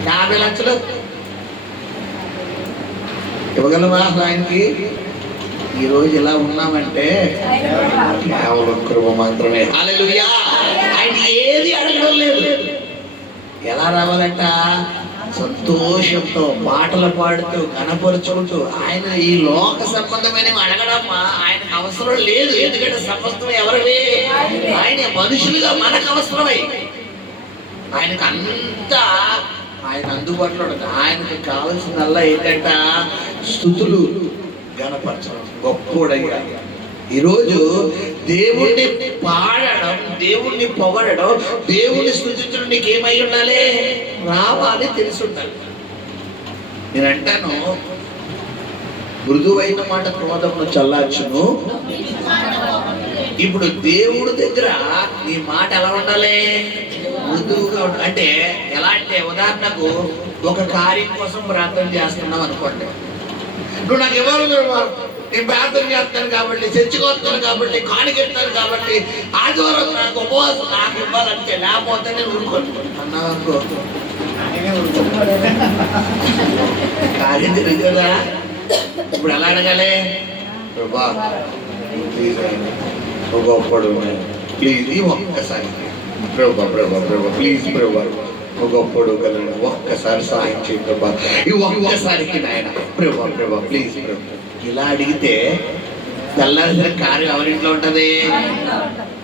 50 లక్షలు ఇవ్వగలవా ఆయనకి? ఈ రోజు ఎలా ఉన్నామంటే కేవలం కృప మాత్రమే. హల్లెలూయా. ఆయన ఏది అడగడం లేదు. ఎలా రావాలంట? సంతోషంతో, పాటలు పాడుతూ, కనపరుచుకుంటూ. ఆయన ఈ లోక సంబంధమైనవి అడగడమ్మా ఆయనకు అవసరం లేదు. ఎందుకంటే సమస్తం ఎవరివి? ఆయన మనుషులుగా మనకు అవసరమై ఆయనకు అంతా ఆయన అందుబాటులో ఉండదు. ఆయనకు కావాల్సిందల్లా ఏంటంట? స్తుతులు, గణపరచడం. గొప్పోడయ్యా. ఈరోజు దేవుణ్ణి పాడడం, దేవుణ్ణి పొగడడం, దేవుణ్ణి స్తుతించడం నీకేమై ఉండాలి? రావాలి, తెలిసి ఉండాలి. నేను అంటాను, మృదువైన మాట క్రోధమును చల్లార్చును. ఇప్పుడు దేవుడి దగ్గర నీ మాట ఎలా ఉండాలి? మృదువుగా ఉండాలి. అంటే ఎలా అంటే, ఉదాహరణకు ఒక కార్యం కోసం ప్రార్థన చేస్తున్నావు అనుకోండి. నువ్వు నాకు ఇవ్వాలి, నేను ప్రార్థన చేస్తాను కాబట్టి, చర్చకొస్తాను కాబట్టి, కానికెత్తాను కాబట్టి, ఆదివారం నాకు ఉపవాసం నాకు ఇవ్వాలంటే, లేకపోతే నేను ఊరుకోను అన్నావు అనుకో, కార్యం తెలియదు కదా. ఇప్పుడు ఎలా అడగాలి? ప్రభా గొప్పడు ప్లీజ్, ఈ ఒక్కసారి ప్రభా ప్లీజ్ ప్రభా గొప్పడు కదా, ఒక్కసారి సాయం చేయి ప్రభా, ఈ ఒక్కసారికి నాయన ప్రభా ప్లీజ్ ప్రభా. ఇలా అడిగితే తెల్లాల్సిన కార్యం ఎవరింట్లో ఉంటది?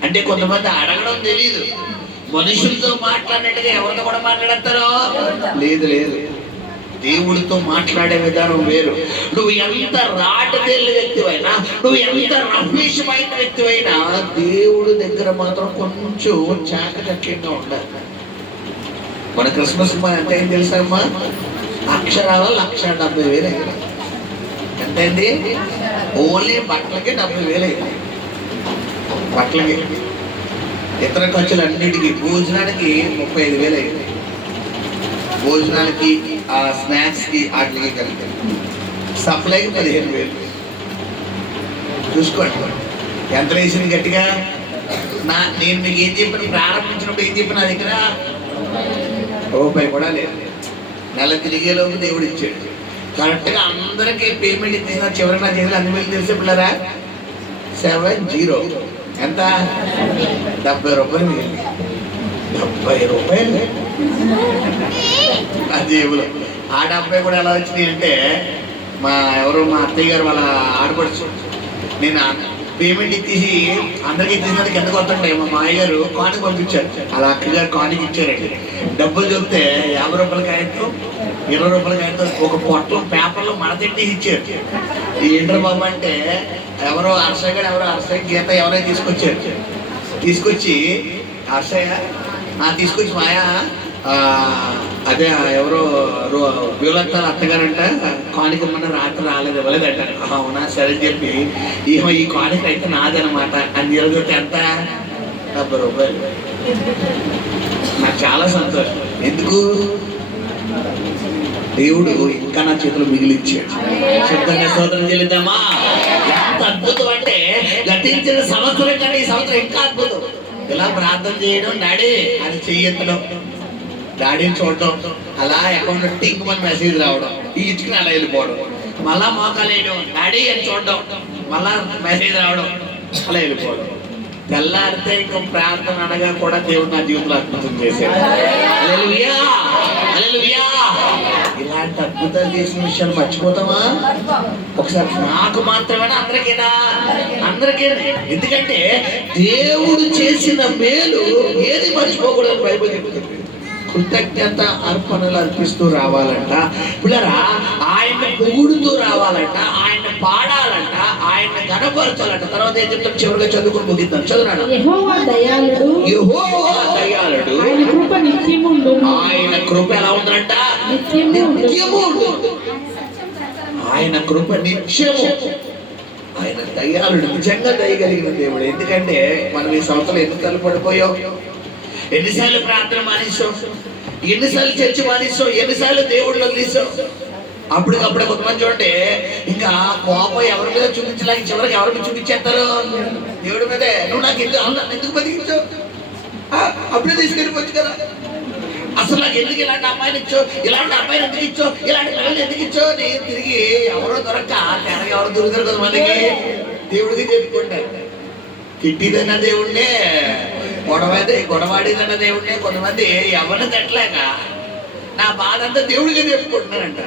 అంటే కొంతమంది అడగడం తెలీదు, మనుషులతో మాట్లాడినట్టుగా ఎవరితో కూడా మాట్లాడతారో లేదు లేదు. దేవుడితో మాట్లాడే విధానం వేరు. నువ్వు ఎంత రాటదేళ్ళ వ్యక్తివైనా, నువ్వు ఎంత రమేషమైన వ్యక్తివైనా, దేవుడి దగ్గర మాత్రం కొంచెం చాకచక్యంగా ఉండాలి. మన క్రిస్మస్ ఎంత ఏం తెలుసమ్మా? అక్షరాల 1,70,000 అయింది. ఎంతండి? ఓన్లీ బట్టలకి 70,000 అయింది. బట్టలకి, ఇతర ఖర్చులు అన్నిటికీ, భోజనానికి 35,000 అయింది. భోజనాలకి, ఆ స్నాక్స్కి, వాటికి కలిపి సప్లైకి 15,000. చూసుకోండి ఎంత వేసింది గట్టిగా. నేను మీకు ఏం చెప్పిన, ప్రారంభించినప్పుడు ఏం చెప్పిన, నా దగ్గర రూపాయి కూడా లేదు. నెల తిరిగేలోపు దేవుడు ఇచ్చాడు. కరెక్ట్గా అందరికీ పేమెంట్ ఇచ్చిన చివరికి నా చేతులు అన్ని వేలు తెలిసే పిల్లరా 70. ఎంత? 70 రూపాయలు మిగిలింది. 70 రూపాయలు ఆ జేబులో. ఆ 70 కూడా ఎలా వచ్చినాయి అంటే, మా అత్తయ్య గారు వాళ్ళ ఆడపడుచు, నేను పేమెంట్ ఇచ్చేసి అందరికి ఇచ్చేసినందుకు ఎంత కొత్తంటాయి, మా మాయ గారు కానుక పంపించారు. అలా అక్కగారు కానుక ఇచ్చారండి. డబ్బులు చెప్తే 50 రూపాయల కాయంతో, 20 రూపాయల కాయంతో ఒక పొట్టలో పేపర్లో మడతెట్టి ఇచ్చారు. ఏంట్రా బాబు అంటే, ఎవరో హర్షయ్య గారు, గీత ఎవరో తీసుకొచ్చి హర్షయ్య తీసుకొచ్చి మాయా అదే ఎవరో వ్యూలత్తాల అత్తగారంట కానుక మన రాత్రి రాలేదు, ఇవ్వలేదంట. అవునా, సరే చెప్పి ఈ కానుక అయితే నాదనమాట అని నిలదొట్టి ఎంత? 70 రూపాయలు. నాకు చాలా సంతోషం. ఎందుకు? దేవుడు ఇంకా నా చేతులు మిగిలిచ్చాడు. శుద్ధంగా స్తోత్రం చెల్లిద్దామా? ఎంత అద్భుతం అంటే, గతించిన సంవత్సరం కంటే ఈ సంవత్సరం ఇంకా అద్భుతం. ఇలా ప్రార్థన చేయడం, డాడీ అని చెయ్యెత్తడం, డాడీని చూడటం, అలా అకౌంట్ టింక్ మన మెసేజ్ రావడం, ఈ ఇచ్చుకుని అలా వెళ్ళిపోవడం, మళ్ళా మోకాలు వేయడం, డాడీ అని చూడడం, మళ్ళా మెసేజ్ రావడం, అలా వెళ్ళిపోవడం. తెల్లారితే ఇంకో ప్రార్థన అనగా కూడా దేవుడు నా జీవితంలో అద్భుతం చేశాడు. హల్లెలూయా, హల్లెలూయా. ఇలాంటి అద్భుతాలు చేసిన విషయాలు మర్చిపోతామా? ఒకసారి నాకు మాత్రమేనా? అందరికీనా? అందరికీ. ఎందుకంటే దేవుడు చేసిన మేలు ఏది మర్చిపోకూడదు బైబిల్ చెప్తుంది. కృతజ్ఞత అర్పణలు అర్పిస్తూ రావాలంట పిల్లరా. ఆయన పొగుడుతూ రావాలంట, ఆయన పాడాలంట, ఆయన గణపరచాలంట. తర్వాత ఏం చెప్తాం? చివరిగా చదువుకుని ముగిద్దాం. చదువురాడు. యెహోవా దయాళుడు, ఆయన కృప నిత్యము ఉండును. ఆయన కృప ఎలా ఉందంట? నిత్యము. ఆయన కృప నిత్యము. ఆయన దయాళుడు, నిజంగా దయగలిగిన దేవుడు. ఎందుకంటే మనం ఈ సంవత్సరం ఎన్నిసార్లు పడిపోయాం, ఎన్నిసార్లు ప్రార్థన మానేసాం, ఎన్నిసార్లు చర్చ మానేసాం, ఎన్నిసార్లు దేవుళ్ళు తీసాం. అప్పటికప్పుడే కొంతమంది చూడండి, ఇంకా కోపం ఎవరి మీద చూపించలేక చివరికి ఎవరి మీద చూపించేస్తారు? దేవుడి మీదే. నువ్వు నాకు ఎందుకు బతికించావు? అప్పుడే తీసుకెళ్ళిపోవచ్చు కదా. అసలు నాకు ఎందుకు ఇలాంటి అమ్మాయిని ఇచ్చో, ఇలాంటి అమ్మాయిని ఎందుకు ఇచ్చో, ఇలాంటి పిల్లలు ఎందుకు ఇచ్చో అని తిరిగి ఎవరో దొరక్క తెరగా ఎవరు దొరుకుతారు కొంతమందికి దేవుడికి చెప్పుకుంటారు. తిట్టిదన్న దేవుడినే, గొడవాడిదన్న దేవుడినే కొంతమంది ఎవరిని తిట్టలేక నా బాధ అంతా దేవుడిగా చెప్పుకుంటున్నారంట.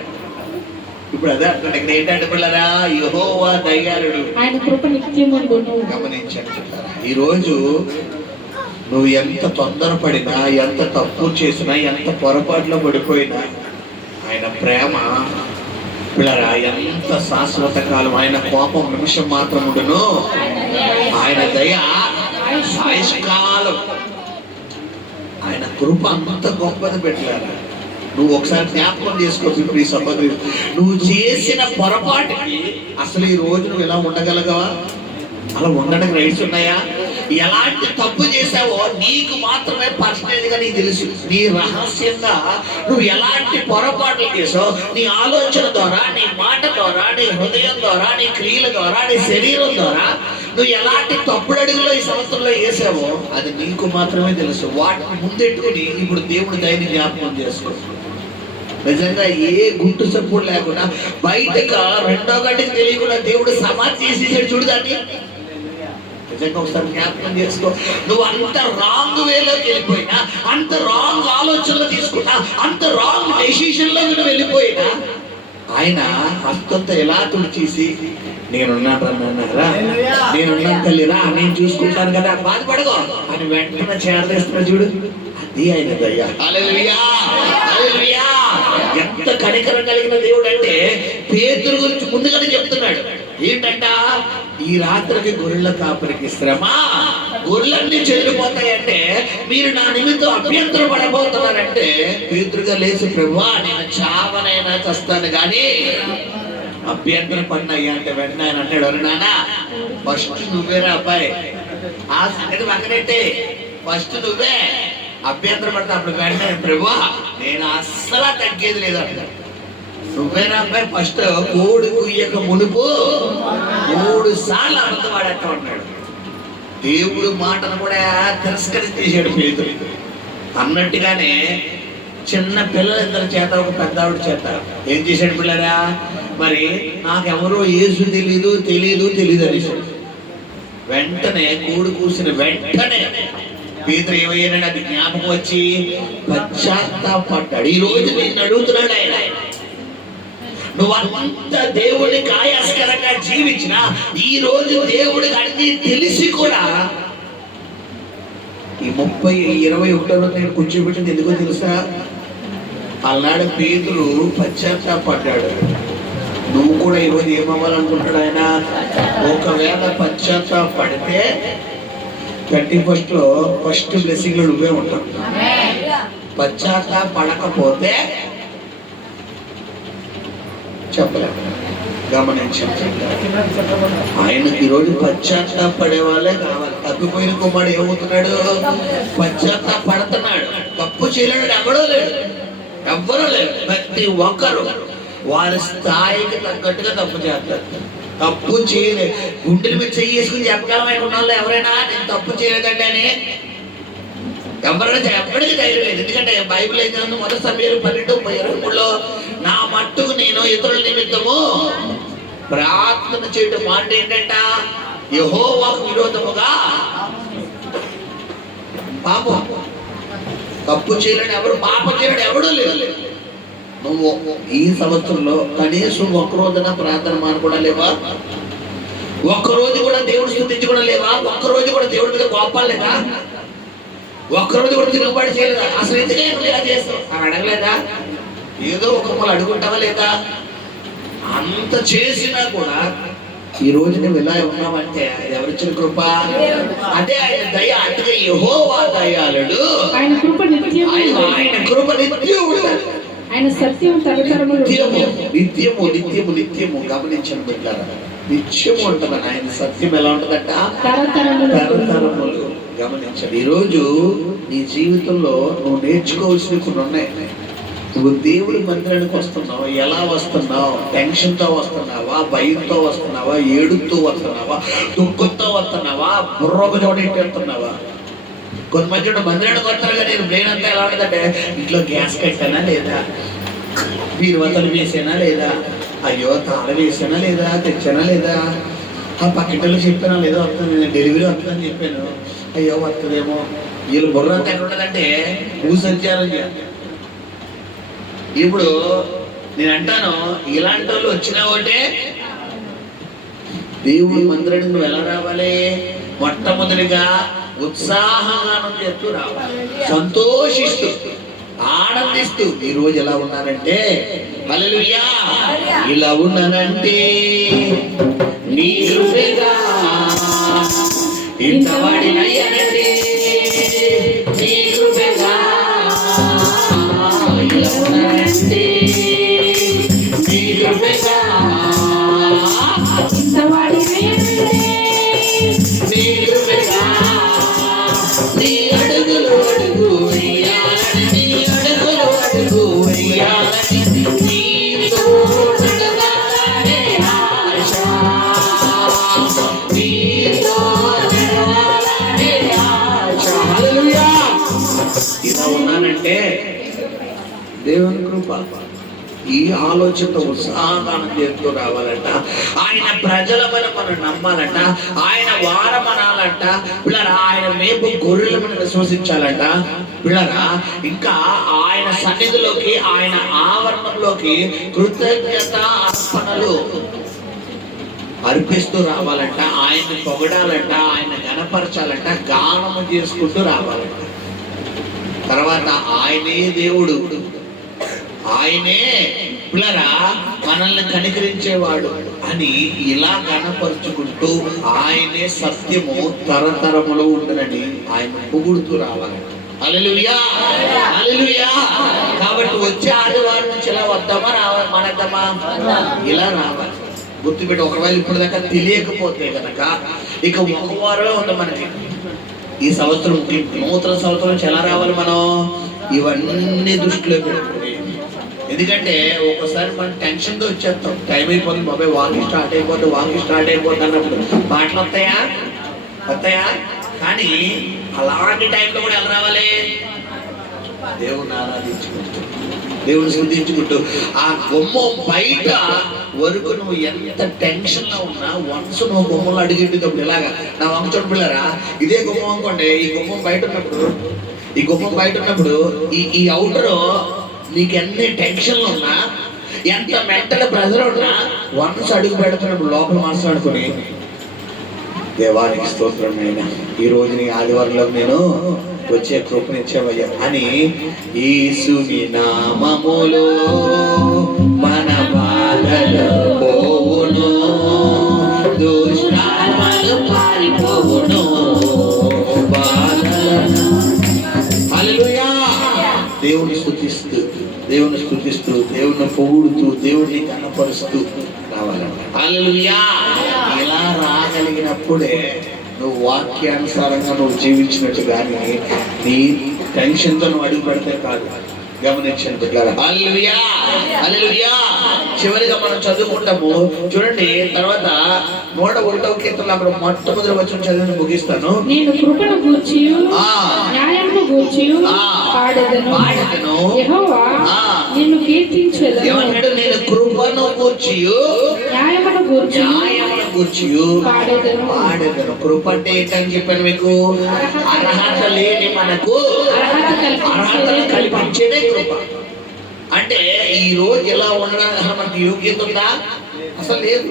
ఇప్పుడు అదే అంటాడు ఇక్కడ. ఏంటంటే పిల్లరా, యెహోవా దయాళుడు, ఆయన కృప నిత్యము ఉండును. గమనించండి పిల్లరా, ఈరోజు నువ్వు ఎంత తొందరపడినా, ఎంత తప్పు చేసినా, ఎంత పొరపాటులో పడిపోయినా, ఆయన ప్రేమ పిల్లరా ఎంత శాశ్వత కాలం. ఆయన కోపం నిమిషం మాత్రం ఉండును, ఆయన దయ ఆయుష్కాలం. ఆయన కృప అంత గొప్పది పెట్టారా. నువ్వు ఒకసారి జ్ఞాపకం చేసుకో ఇప్పుడు ఈ సహోదరి, నువ్వు చేసిన పొరపాటుకి అసలు ఈ రోజు నువ్వు ఎలా ఉండగలగవా? అలా ఉండడానికి రైట్స్ ఉన్నాయా? ఎలాంటి తప్పు చేసావో నీకు మాత్రమే పర్సనల్ గా నీకు తెలుసు. నీ రహస్యంగా నువ్వు ఎలాంటి పొరపాట్లు చేసావు, నీ ఆలోచన ద్వారా, నీ మాట ద్వారా, నీ హృదయం ద్వారా, నీ క్రియల ద్వారా, నీ శరీరం ద్వారా నువ్వు ఎలాంటి తప్పుడు అడుగులో ఈ సంవత్సరంలో వేసావో అది నీకు మాత్రమే తెలుసు. వాటిని ముందెట్టుకుని ఇప్పుడు దేవుడి దయని జ్ఞాపకం చేసుకో. నిజంగా ఏ గుట్టు సపోర్ట్ లేకుండా బయటగా రెండో గంటకి తెలియకుండా దేవుడు సమాధి చేసేసాడు చూడదాన్ని. నిజంగా ఒకసారి జ్ఞాపకం చేసుకో. నువ్వు అంత రాంగ్ వేలోకి వెళ్ళిపోయినా, అంత రాంగ్ ఆలోచనలు తీసుకున్నా, అంత రాంగ్ డెసిషన్ లో నువ్వు వెళ్ళిపోయినా ఆయన హస్తంతో ఎలా తుడిచేసి నేనున్నారా, నేనున్నాను తల్లిరా, నేను చూసుకుంటాను కదా, బాధపడగో అని వెంటనే చేరదేస్తున్నా చూడు, అది ఆయన దయ. హల్లెలూయా, హల్లెలూయా. ఎంత కనికరం కలిగిన దేవుడు అంటే పేతురు గురించి ముందుగానే చెప్తున్నాడు. ఏంటంట, ఈ రాత్రికి గొర్రెల కాపరికి శ్రమ, గొర్రెలన్నీ చెదిరిపోతాయంటే మీరు నా నిమిత్తం అభ్యంతరం పడబోతున్నారంటే పేతురుగా లేచి, ప్రభువా నేను చావనైనా చస్తాను కానీ అభ్యంతరం పడినయ్యా అంటే వెంటనే ఆయన అన్నాడు, అరే నాన్న ఫస్ట్ నువ్వేరా అబ్బాయి, ఆ సంగతి పక్కనట్టే ఫస్ట్ నువ్వే అభ్యంతరం పడతా. అప్పుడు వెంటనే, ప్రభువా నేను అస్సలు తగ్గేది లేదు అంటాడు. నువ్వేనా అబ్బాయి ఫస్ట్ కోడి కుయ్యక మునుపు 3 సార్లు అబద్ధం ఆడతా ఉన్నాడు. దేవుడు మాటను కూడా తిరస్కరించేశాడు పేతురు. అన్నట్టుగానే చిన్న పిల్లలిద్దరి చేత ఒక పెద్దవాడి చేత ఏం చేశాడు పిల్లరా, మరి నాకెవరో యేసు తెలీదు అనేసాడు. వెంటనే కోడి కూసిన వెంటనే పేతురు ఏమయ్యాడు, అది జ్ఞాపకం వచ్చి పశ్చాత్తాపడ్డాడు. ఈ రోజు నేను అడుగుతున్నాడు ఆయన, నువ్వంత దేవుడికి ఆయాస్కరంగా జీవించిన ఈ రోజు దేవుడికి అన్ని తెలిసి కూడా ఈ 30-21 నేను కూర్చోబెట్టింది ఎందుకో తెలుసా? అన్నాడు పేతురు పశ్చాత్తాపడ్డాడు. నువ్వు కూడా ఈరోజు ఏమవ్వాలనుకుంటాడు ఆయన? ఒకవేళ పశ్చాత్తాపడితే 31st లో ఫస్ట్ బ్లెస్సింగ్ లో నువ్వే ఉంటావు. పశ్చాత్తాపడకపోతే చెప్పలేదు. గమనించండి, ఆయనకి ఈరోజు పశ్చాత్తాపడే వాళ్ళే కావాలి. తప్పిపోయిన కుమారుడు ఏమవుతున్నాడు? పశ్చాత్తాపడుతున్నాడు. తప్పు చేయలేడు ఎవడో లేడు, ఎవ్వరూ లేరు. ప్రతి ఒక్కరు వారి స్థాయికి తగ్గట్టుగా తప్పు చేస్తారు. తప్పు చేయలేదు, గుండెల మీద చెయ్యేసుకుని చెప్పగలమైన వాళ్ళు ఎవరైనా నేను తప్పు చేయలేదండి అని ఎవరైనా ఎప్పటికీ ధైర్యం లేదు. ఎందుకంటే బైబిల్ అయితే మొదటి సమయాలు 12:23లో నా మట్టుకు నేను ఇతరుల నిమిత్తము ప్రార్థన చేయడం మాట ఏంటంట, యెహోవాకు విరోధముగా పాపం. తప్పు చేయలేడు ఎవరు, పాపం చేయలేడు ఎవడూ లేదు. నువ్వు ఈ సంవత్సరంలో కనీసం ఒక్కరోజున ప్రార్థన మానుకోవడం లేవా? ఒక్కరోజు కూడా దేవుడు స్తుతించుకోవడం లేవా? ఒక్కరోజు కూడా దేవుడి మీద కోపాలు లేదా? ఒక్కరోజు కూడా తిరుగుబాటు చేయలేదా? అసలు ఎందుకే నువ్వు ఇలా చేస్తావు అని అడగలేదా? ఏదో ఒక మూల అడుగుంటావా లేదా? అంత చేసినా కూడా ఈ రోజు నువ్వు ఇలా ఉన్నావంటే ఎవరిచ్చిన కృప? అదే ఆయన దయ. అంటే యెహోవా దయాళుడు, ఆయన కృప నిత్యము, ఆయన కృప నిత్యము, ఆయన సత్యం తరతరములు నిత్యము నిత్యము నిత్యము. గమనించండి బిడ్డలారా, నిత్యము ఉంటుందని ఆయన సత్యం ఎలా ఉంటుందంట? తరతరములు. గమనించండి, ఈరోజు నీ జీవితంలో నువ్వు నేర్చుకోవాల్సినవి కొన్ని ఉన్నాయి. నువ్వు దేవుడి మందిరానికి వస్తున్నావు, ఎలా వస్తున్నావు? టెన్షన్తో వస్తున్నావా? భయంతో వస్తున్నావా? ఏడుతో వస్తున్నావా? దుఃఖంతో వస్తున్నావా? బుర్రకు జోడెట్టి వెళ్తున్నావా? కొన్ని మధ్య మందిరానికి వస్తారు కానీ నేను బ్రెయిన్ అంతా ఎలా ఉంటుందంటే, ఇంట్లో గ్యాస్ కట్టానా లేదా, బీరువాతలు వేసానా లేదా, అయ్యో తాళ వేసానా లేదా, తెచ్చానా లేదా, ఆ పక్కింటిలో చెప్పానా లేదా, వస్తుంది నేను డెలివరీ వస్తుందని చెప్పాను, అయ్యో వస్తుందేమో. వీళ్ళు బుర్ర అంతా ఎక్కడ ఉండదంటే భూసంచారం చేయాలి. ఇప్పుడు నేను అంటాను, ఇలాంటి వాళ్ళు వచ్చినా ఒకటే, దేవుడి మందిరానికి నువ్వు ఎలా రావాలి? మొట్టమొదటిగా ఉత్సాహంగా చెప్తూ రావాలి, సంతోషిస్తూ ఆనందిస్తూ. ఈ రోజు ఎలా ఉన్నానంటే, హల్లెలూయా, ఇలా ఉన్నానంటే నీ కృపేగా, ఇంతవాడినయ్యానంటే నీ కృపేగా, ఇలా ఉన్నానంటే నీ కృపేగా, ఇంతవాడినయ్యానంటే నీ కృపేగా. నీ అడుగులు అడుగు వేయాలని, నీ అడుగులు అడుగు వేయాలని, నీతో నడవాలనే ఆశ, నీతో నడవాలనే ఆశ. హల్లెలూయా. ఇలా ఉన్నానంటే దేవుని కృప. ఈ ఆలోచనతో ఉత్సాహగానం చేస్తూ రావాలంట. ఆయన ప్రజలమని మనం నమ్మాలంట. ఆయన వారమనాలంట. పిల్లరా ఆయన మేపు గొర్రెలమని విశ్వసించాలంట. పిల్లరా ఇంకా ఆయన సన్నిధిలోకి ఆయన ఆవరణంలోకి కృతజ్ఞత అర్పణలు అర్పిస్తూ రావాలంట. ఆయన్ని పొగడాలంట. ఆయన గణపరచాలంట. గానము చేసుకుంటూ రావాలంట. తర్వాత ఆయనే దేవుడు, ఆయనే పిల్లరా మనల్ని కనికరించేవాడు అని ఇలా గణపరుచుకుంటూ ఆయనే సత్యము తరతరములో ఉండనని ఆయన పొగుడుతూ రావాలి. హల్లెలూయా, హల్లెలూయా. కాబట్టి వచ్చే ఆదివారం నుంచి ఇలా వద్దామా మనద్దామా? ఇలా రావాలి. గుర్తుపెట్టి ఒకవేళ ఇప్పుడు దాకా తెలియకపోతే కనుక ఇక ఒక వారమే ఉంది మనకి. ఈ సంవత్సరం నూతన సంవత్సరం నుంచి ఎలా రావాలి మనం? ఇవన్నీ దృష్టిలో పెట్టుకుని. ఎందుకంటే ఒక్కసారి మనం టెన్షన్తో వచ్చేస్తాం. టైం అయిపోతుంది బాబాయ్, వాకింగ్ స్టార్ట్ అయిపోతుంది అన్నప్పుడు మాటలు వస్తాయా? కానీ అలాంటి టైంలో కూడా ఎలా రావాలి? దేవుని ఆరాధించుకుంటూ, దేవుని స్తుతించుకుంటూ ఆ గుమ్మం బయట వరకు నువ్వు ఎంత టెన్షన్ లో ఉన్నా వన్స్ నువ్వు గుమ్మంలో అడిగేటప్పుడు ఇలాగా నా వంక చూడు పిల్లరా, ఇదే గుమ్మం అనుకోండి. ఈ గుమ్మం బయట ఉన్నప్పుడు ఈ అవుటర్ నీకు ఎన్ని టెన్షన్లు ఉన్నా, ఎంత మెంటల్ ప్రెజర్ ఉన్నా, వన్స్ అడుగు పెడుతున్నప్పుడు లోపల మాట్లాడుకుని దేవానికి స్తోత్రం అయినా ఈ రోజు నీ ఆదివారంలో నేను వచ్చే కృపనిచ్చేవయ్యా అని యేసుని నామములో మన బాధలు పోవును, దుష్టాత్మలు పారిపోవును. హల్లెలూయా. దేవుని స్తుతిస్తూ దేవుని పొగుడుతూ దేవుని కనపరుస్తూ రావాలంట. హల్లెలూయా. ఇలా రాగలిగినప్పుడే నువ్వు వాక్యానుసారంగా నువ్వు జీవించినట్టు కానీ నీ టెన్షన్తో నువ్వు అడుగు పెడితే కాదు. గమనించండి బిడ్డలారా. హల్లెలూయా, హల్లెలూయా. చివరిగా మనం చదువుకుంటాము చూడండి. తర్వాత 101వ కీర్తనలో అక్కడ మొట్టమొదటి వచనం చదివి ముగిస్తాను. నేను కృపను గూర్చియు న్యాయమును గూర్చియు పాడెదను. యెహోవా నిన్ను కీర్తించెదను. ఏమన్నాడు? నేను కృపను గూర్చియు న్యాయమును గూర్చియు పాడెదను. కృప అంటే ఏంటని చెప్పాను మీకు? అర్హత లేని మనకు అర్హతను కల్పించేదే కృప. అంటే ఈ రోజు ఎలా ఉండడానికి మనకి యోగ్యత ఉందా? అసలు లేదు.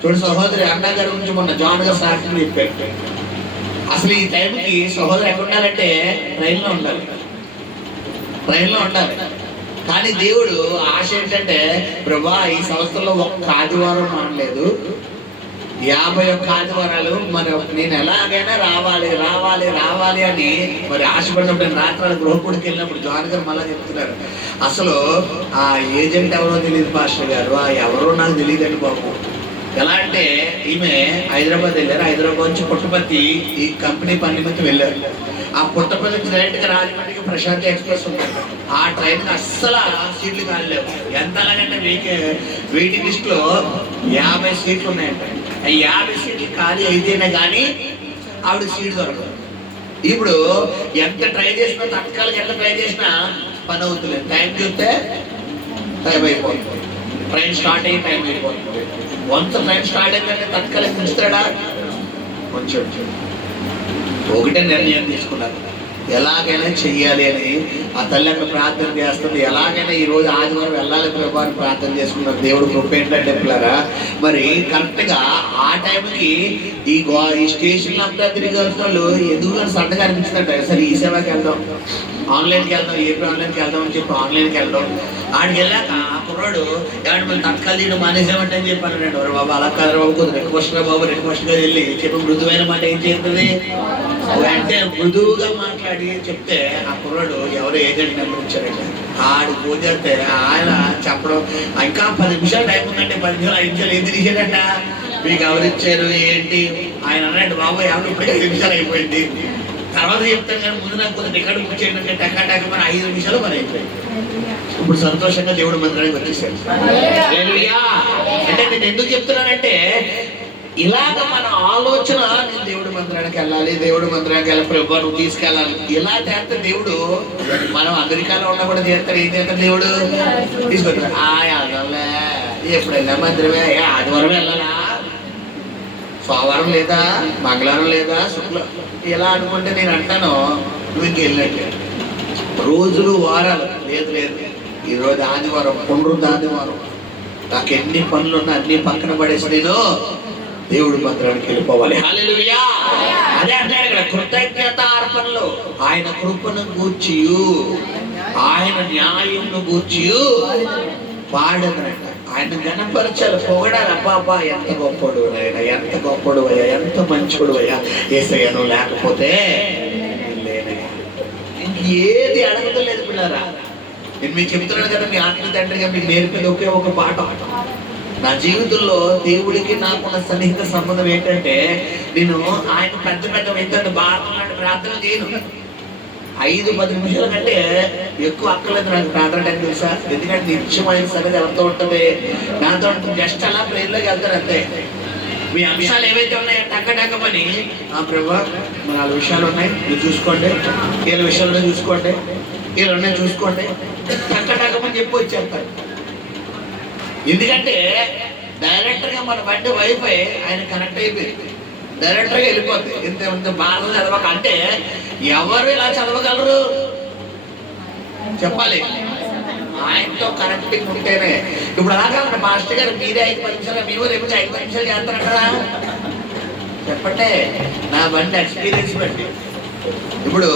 చూడండి, సహోదరి అన్న గారి గురించి మొన్న జాన్ గారు సాక్షి చెప్పారు. అసలు ఈ టైంకి సహోదరు ఎక్కడ ఉండాలంటే ట్రైన్లో ఉండాలి. కానీ దేవుడు ఆశ ఏంటంటే, ప్రభా ఈ సంవత్సరంలో ఒక్క ఆదివారం మానలేదు, 51 ఆదివారాలు మరి నేను ఎలాగైనా రావాలి అని మరి ఆశపడినప్పుడు రాత్రాలు గృహపుడికి వెళ్ళినప్పుడు జాన్ గారు మళ్ళీ చెప్తున్నారు, అసలు ఆ ఏజెంట్ ఎవరో తెలియదు పాస్టర్ గారు, ఆ ఎవరో నాకు తెలియదండి బాబు. ఎలా అంటే ఈమె హైదరాబాద్ వెళ్ళారు. హైదరాబాద్ నుంచి పుట్టపర్తి ఈ కంపెనీ పని మీద వెళ్ళారు. ఆ పుట్టపర్తి డైరెక్ట్గా రాజమండ్రికి ప్రశాంతి ఎక్స్ప్రెస్ ఉంది. ఆ ట్రైన్కి అస్సలు సీట్లు కాలేవు. ఎంత అలాగంటే వెయిటింగ్ లిస్ట్లో 50 సీట్లు ఉన్నాయంట. 50 సీట్లు ఖాళీ అయితేనే కానీ ఆవిడ సీట్ దొరకదు. ఇప్పుడు ఎంత ట్రై చేసినా, తత్కాలకి ఎంత ట్రై చేసినా పని అవుతుంది. టైం చూస్తే టైం అయిపోతుంది. ట్రైన్ స్టార్ట్ అయ్యి టైం అయిపోతుంది. వన్స్ ట్రైన్ స్టార్ట్ అయిందంటే తత్కాలకి ఉంచుతాడా? కొంచెం ఒకటే నిర్ణయం తీసుకున్నారు, ఎలాగైనా చెయ్యాలి అని. ఆ తల్లి అక్కడ ప్రార్థన చేస్తుంది, ఎలాగైనా ఈ రోజు ఆదివారం వెళ్ళాలి ప్రభు అని ప్రార్థన చేసుకున్నారు. దేవుడు కృప ఏంటంటే పిల్లరా, మరి కరెక్ట్గా ఆ టైంకి ఈ స్టేషన్లో అంతా తిరిగి వచ్చిన వాళ్ళు ఎందుకు సంటగా అనిపించిందంట. సరే ఈ సేవకి వెళ్దాం, ఆన్లైన్కి వెళ్దాం, ఏపీ ఆన్లైన్కి వెళ్దాం అని చెప్పి ఆన్లైన్కి వెళ్దాం. ఆడికి వెళ్ళాక ఆ కుర్రాడు ఏమంటే మేము తత్కాలు తీయడం మానేసామంటే అని చెప్పాను. నేను బాబు అలా కాదు బాబు, రిక్వెస్ట్గా బాబు రిక్వెస్ట్గా వెళ్ళి చెప్పి మృదువైన మాట ఏం చేస్తుంది అంటే మృదువుగా మాట్లాడి చెప్తే ఆ కుర్రాడు ఎవరో ఏజెంట్ నెంబర్ ఇచ్చారంట. ఆడు పూజ చేస్తే ఆయన చెప్పడం ఇంకా 10 నిమిషాలు టైం ఉందంటే 10 నిమిషాలు 5 నిమిషాలు ఏం తిరిగేటంట. మీకు ఎవరిచ్చారు ఏంటి ఆయన అన్నట్టు బాబు ఎవరు ఇప్పుడు 5 నిమిషాలు అయిపోయింది, తర్వాత చెప్తాను కానీ ముందు నాకు కొంచెం టికెట్ బుక్ చేయండి. టకా మన 5 నిమిషాలు పని అయిపోయింది. ఇప్పుడు సంతోషంగా దేవుడు మందిరానికి వచ్చేసాడు. హల్లెలూయా. అంటే నేను ఎందుకు చెప్తున్నానంటే ఇలాగ మన ఆలోచన, నేను దేవుడి మందిరానికి వెళ్ళాలి, దేవుడి మందిరానికి వెళ్ళి ప్రభు నువ్వు తీసుకెళ్ళాలి, ఇలా చేస్తే దేవుడు, మనం అమెరికాలో ఉన్నా కూడా చేస్తాడు, ఏం చేస్తాడు దేవుడు తీసుకొస్తాడు. వెళ్ళాలే, ఎప్పుడు వెళ్ళా మందిరమే, ఆదివారం వెళ్ళాలా, సోమవారం లేదా, మంగళవారం లేదా, శుక్రవారం, ఇలా అనుకుంటే నేను అంటాను నువ్వు ఇంక వెళ్ళినట్లే. రోజులు వారాలు లేదు లేదు, ఈరోజు ఆదివారం, పునరుద్ధాదివారం, నాకు ఎన్ని పనులు ఉన్నా అన్ని పక్కన పడేసి నేను దేవుడి మందిరానికి వెళ్ళిపోవాలి. హల్లెలూయా. అదే అంటాడు ఇక్కడ, కృతజ్ఞత అర్పణలు ఆయన కృపను గూర్చియు ఆయన న్యాయమును గూర్చియు పాడదనంట. ఆయన గణపరచాలి, పొగడాలి. అబ్బా ఎంత గొప్పడు ఆయన, ఎంత గొప్పడు అయ్యా, ఎంత మంచోడు అయ్యా, యేసయ్య నువ్వు లేకపోతే లేనయ్యా. ఏది అడగలేదు పిల్లరా. నేను మీకు చెప్తున్నాను కదా, మీ ఆత్మీయ తండ్రిగా మీకు నేర్పేది ఒకే ఒక పాట. నా జీవితంలో దేవుడికి నాకున్న సన్నిహిత సంబంధం ఏంటంటే, నేను ఆయన పెద్ద పెద్ద ఎంత బాగా ప్రార్థన చేయను. 5-10 నిమిషాల కంటే ఎక్కువ అక్కర్లేదు నాకు ప్రార్థన టైం, తెలుసా? ఎందుకంటే నిత్యమైన సన్నిధి ఎవరితో ఉంటుంది, నాతో ఉంటుంది. జస్ట్ అలా ప్రేయర్లోకి వెళ్తారు అంతే. మీ అంశాలు ఏవైతే ఉన్నాయో టక్కటక్కమని, ప్రభా 4 విషయాలు ఉన్నాయి మీరు చూసుకోండి, 7 విషయాలు చూసుకోండి, 7 ఉన్నాయి చూసుకోండి, టక్కటక్కమని చెప్పి వచ్చేస్తారు. ఎందుకంటే డైరెక్టర్గా మన బండి వైఫై ఆయన కనెక్ట్ అయిపోయింది, డైరెక్టర్గా వెళ్ళిపోద్ది. ఇంత బాగా చదవక అంటే ఎవరు ఇలా చదవగలరు చెప్పాలి, ఆయనతో కనెక్టింగ్ ఉంటేనే. ఇప్పుడు అలాగా మాస్టర్ గారు మీరే 5-10 నిమిషాలు, మేము రేపు 5-10 నిమిషాలు చేస్తారు కదా చెప్పండి. నా బండి ఎక్స్పీరియన్స్ బట్టి ఇప్పుడు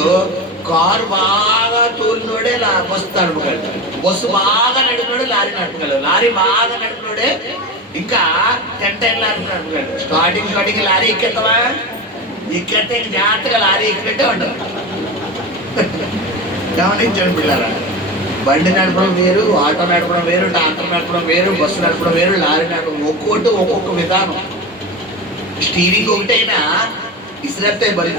కారు బాగా తోలినోడే బస్సు నడపగలడు, బస్సు బాగా నడిపినోడే లారీ నడపగలడు, లారీ బాగా నడిపినోడే ఇంకా 10 లారీ నడపగలడు. స్టార్టింగ్ లారీ ఎక్కేస్తావా, ఎక్కేస్తే జాగ్రత్తగా లారీ ఎక్కినట్టే ఉండదు. గమనించండి పిల్లరా, బండి నడపడం వేరు, ఆటో నడపడం వేరు, ట్రాక్టర్ నడపడం వేరు, బస్సు నడపడం వేరు, లారీ నడపడం, ఒక్కొక్క విధానం. స్టీరింగ్ ఒకటైనా ఇసిరేస్తే బలి.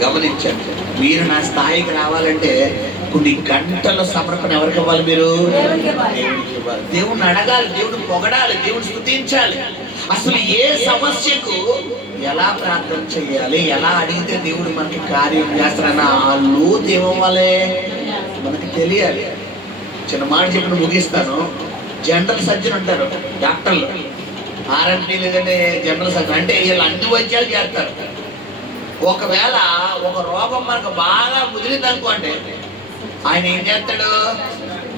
గమనించండి, మీరు నా స్థాయికి రావాలంటే కొన్ని గంటల సమర్పణ ఎవరికి ఇవ్వాలి? మీరు దేవుడిని అడగాలి, దేవుడిని పొగడాలి, దేవుడిని స్తుతించాలి. అసలు ఏ సమస్యకు ఎలా ప్రార్థన చేయాలి, ఎలా అడిగితే దేవుడు మనకి కార్యం చేస్తారన్న ఆ లోతు ఏమవ్వాలి మనకి తెలియాలి. చిన్న మాట చెప్పిన ముగిస్తాను. జనరల్ సర్జన్ ఉంటారు డాక్టర్లు, ఆర్ఎంపీ లేదంటే జనరల్ సర్జన్ అంటే వీళ్ళు అన్ని వైద్యాలు చేస్తారు. ఒకవేళ ఒక రోగం మనకు బాగా ముదిరింది అనుకోండి, ఆయన ఏం చేస్తాడు,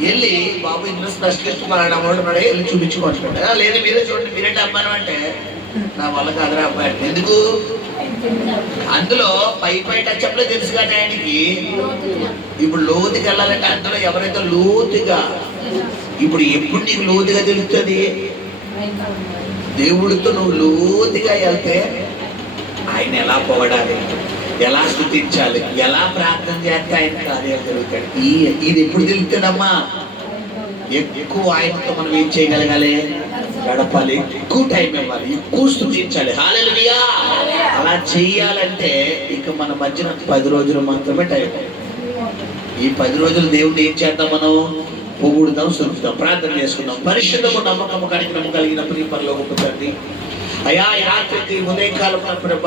వెళ్ళి బాబు ఇందులో స్పెషలిస్ట్ మన అమౌంట్ ఉన్నాడు, వెళ్ళి చూపించుకుంటున్నాడు. లేదు మీరే చూడండి, మీరేంటి అమ్మాను అంటే నా వల్ల కాదురా అబ్బాయి. ఎందుకు? అందులో పై టచ్అప్లో తెలుసు కానీ ఆయనకి ఇప్పుడు లోతుకి వెళ్ళాలంటే అందులో ఎవరైతే లోతుగా, ఇప్పుడు ఎప్పుడు నీకు లోతుగా తెలుస్తుంది, దేవుడితో నువ్వు లోతుగా వెళ్తే ఆయన ఎలా పొగడాలి, ఎలా స్తుతించాలి, ఎలా ప్రార్థన చేస్తే ఆయన కార్యాలు జరుగుతాడు. ఇది ఎప్పుడు తెలుస్తుందమ్మా? ఎక్కువ ఆయనతో మనం ఏం చేయగలగాలి, గడపాలి, ఎక్కువ టైం ఇవ్వాలి, ఎక్కువ స్తుతించాలి. హల్లెలూయా. అలా చెయ్యాలంటే ఇక మన మధ్యన 10 రోజులు మాత్రమే టైం. ఈ 10 రోజులు దేవుడిని ఏం చేద్దాం, మనం పొగుడుదాం, సురుకుదాం, ప్రార్థన చేసుకుందాం. పరిశుద్ధము నమ్మకము కలిగిన ప్రియ పరలోకపు తండ్రి, అయా ఈ రాత్రికి ఉదయకాలం ప్రభా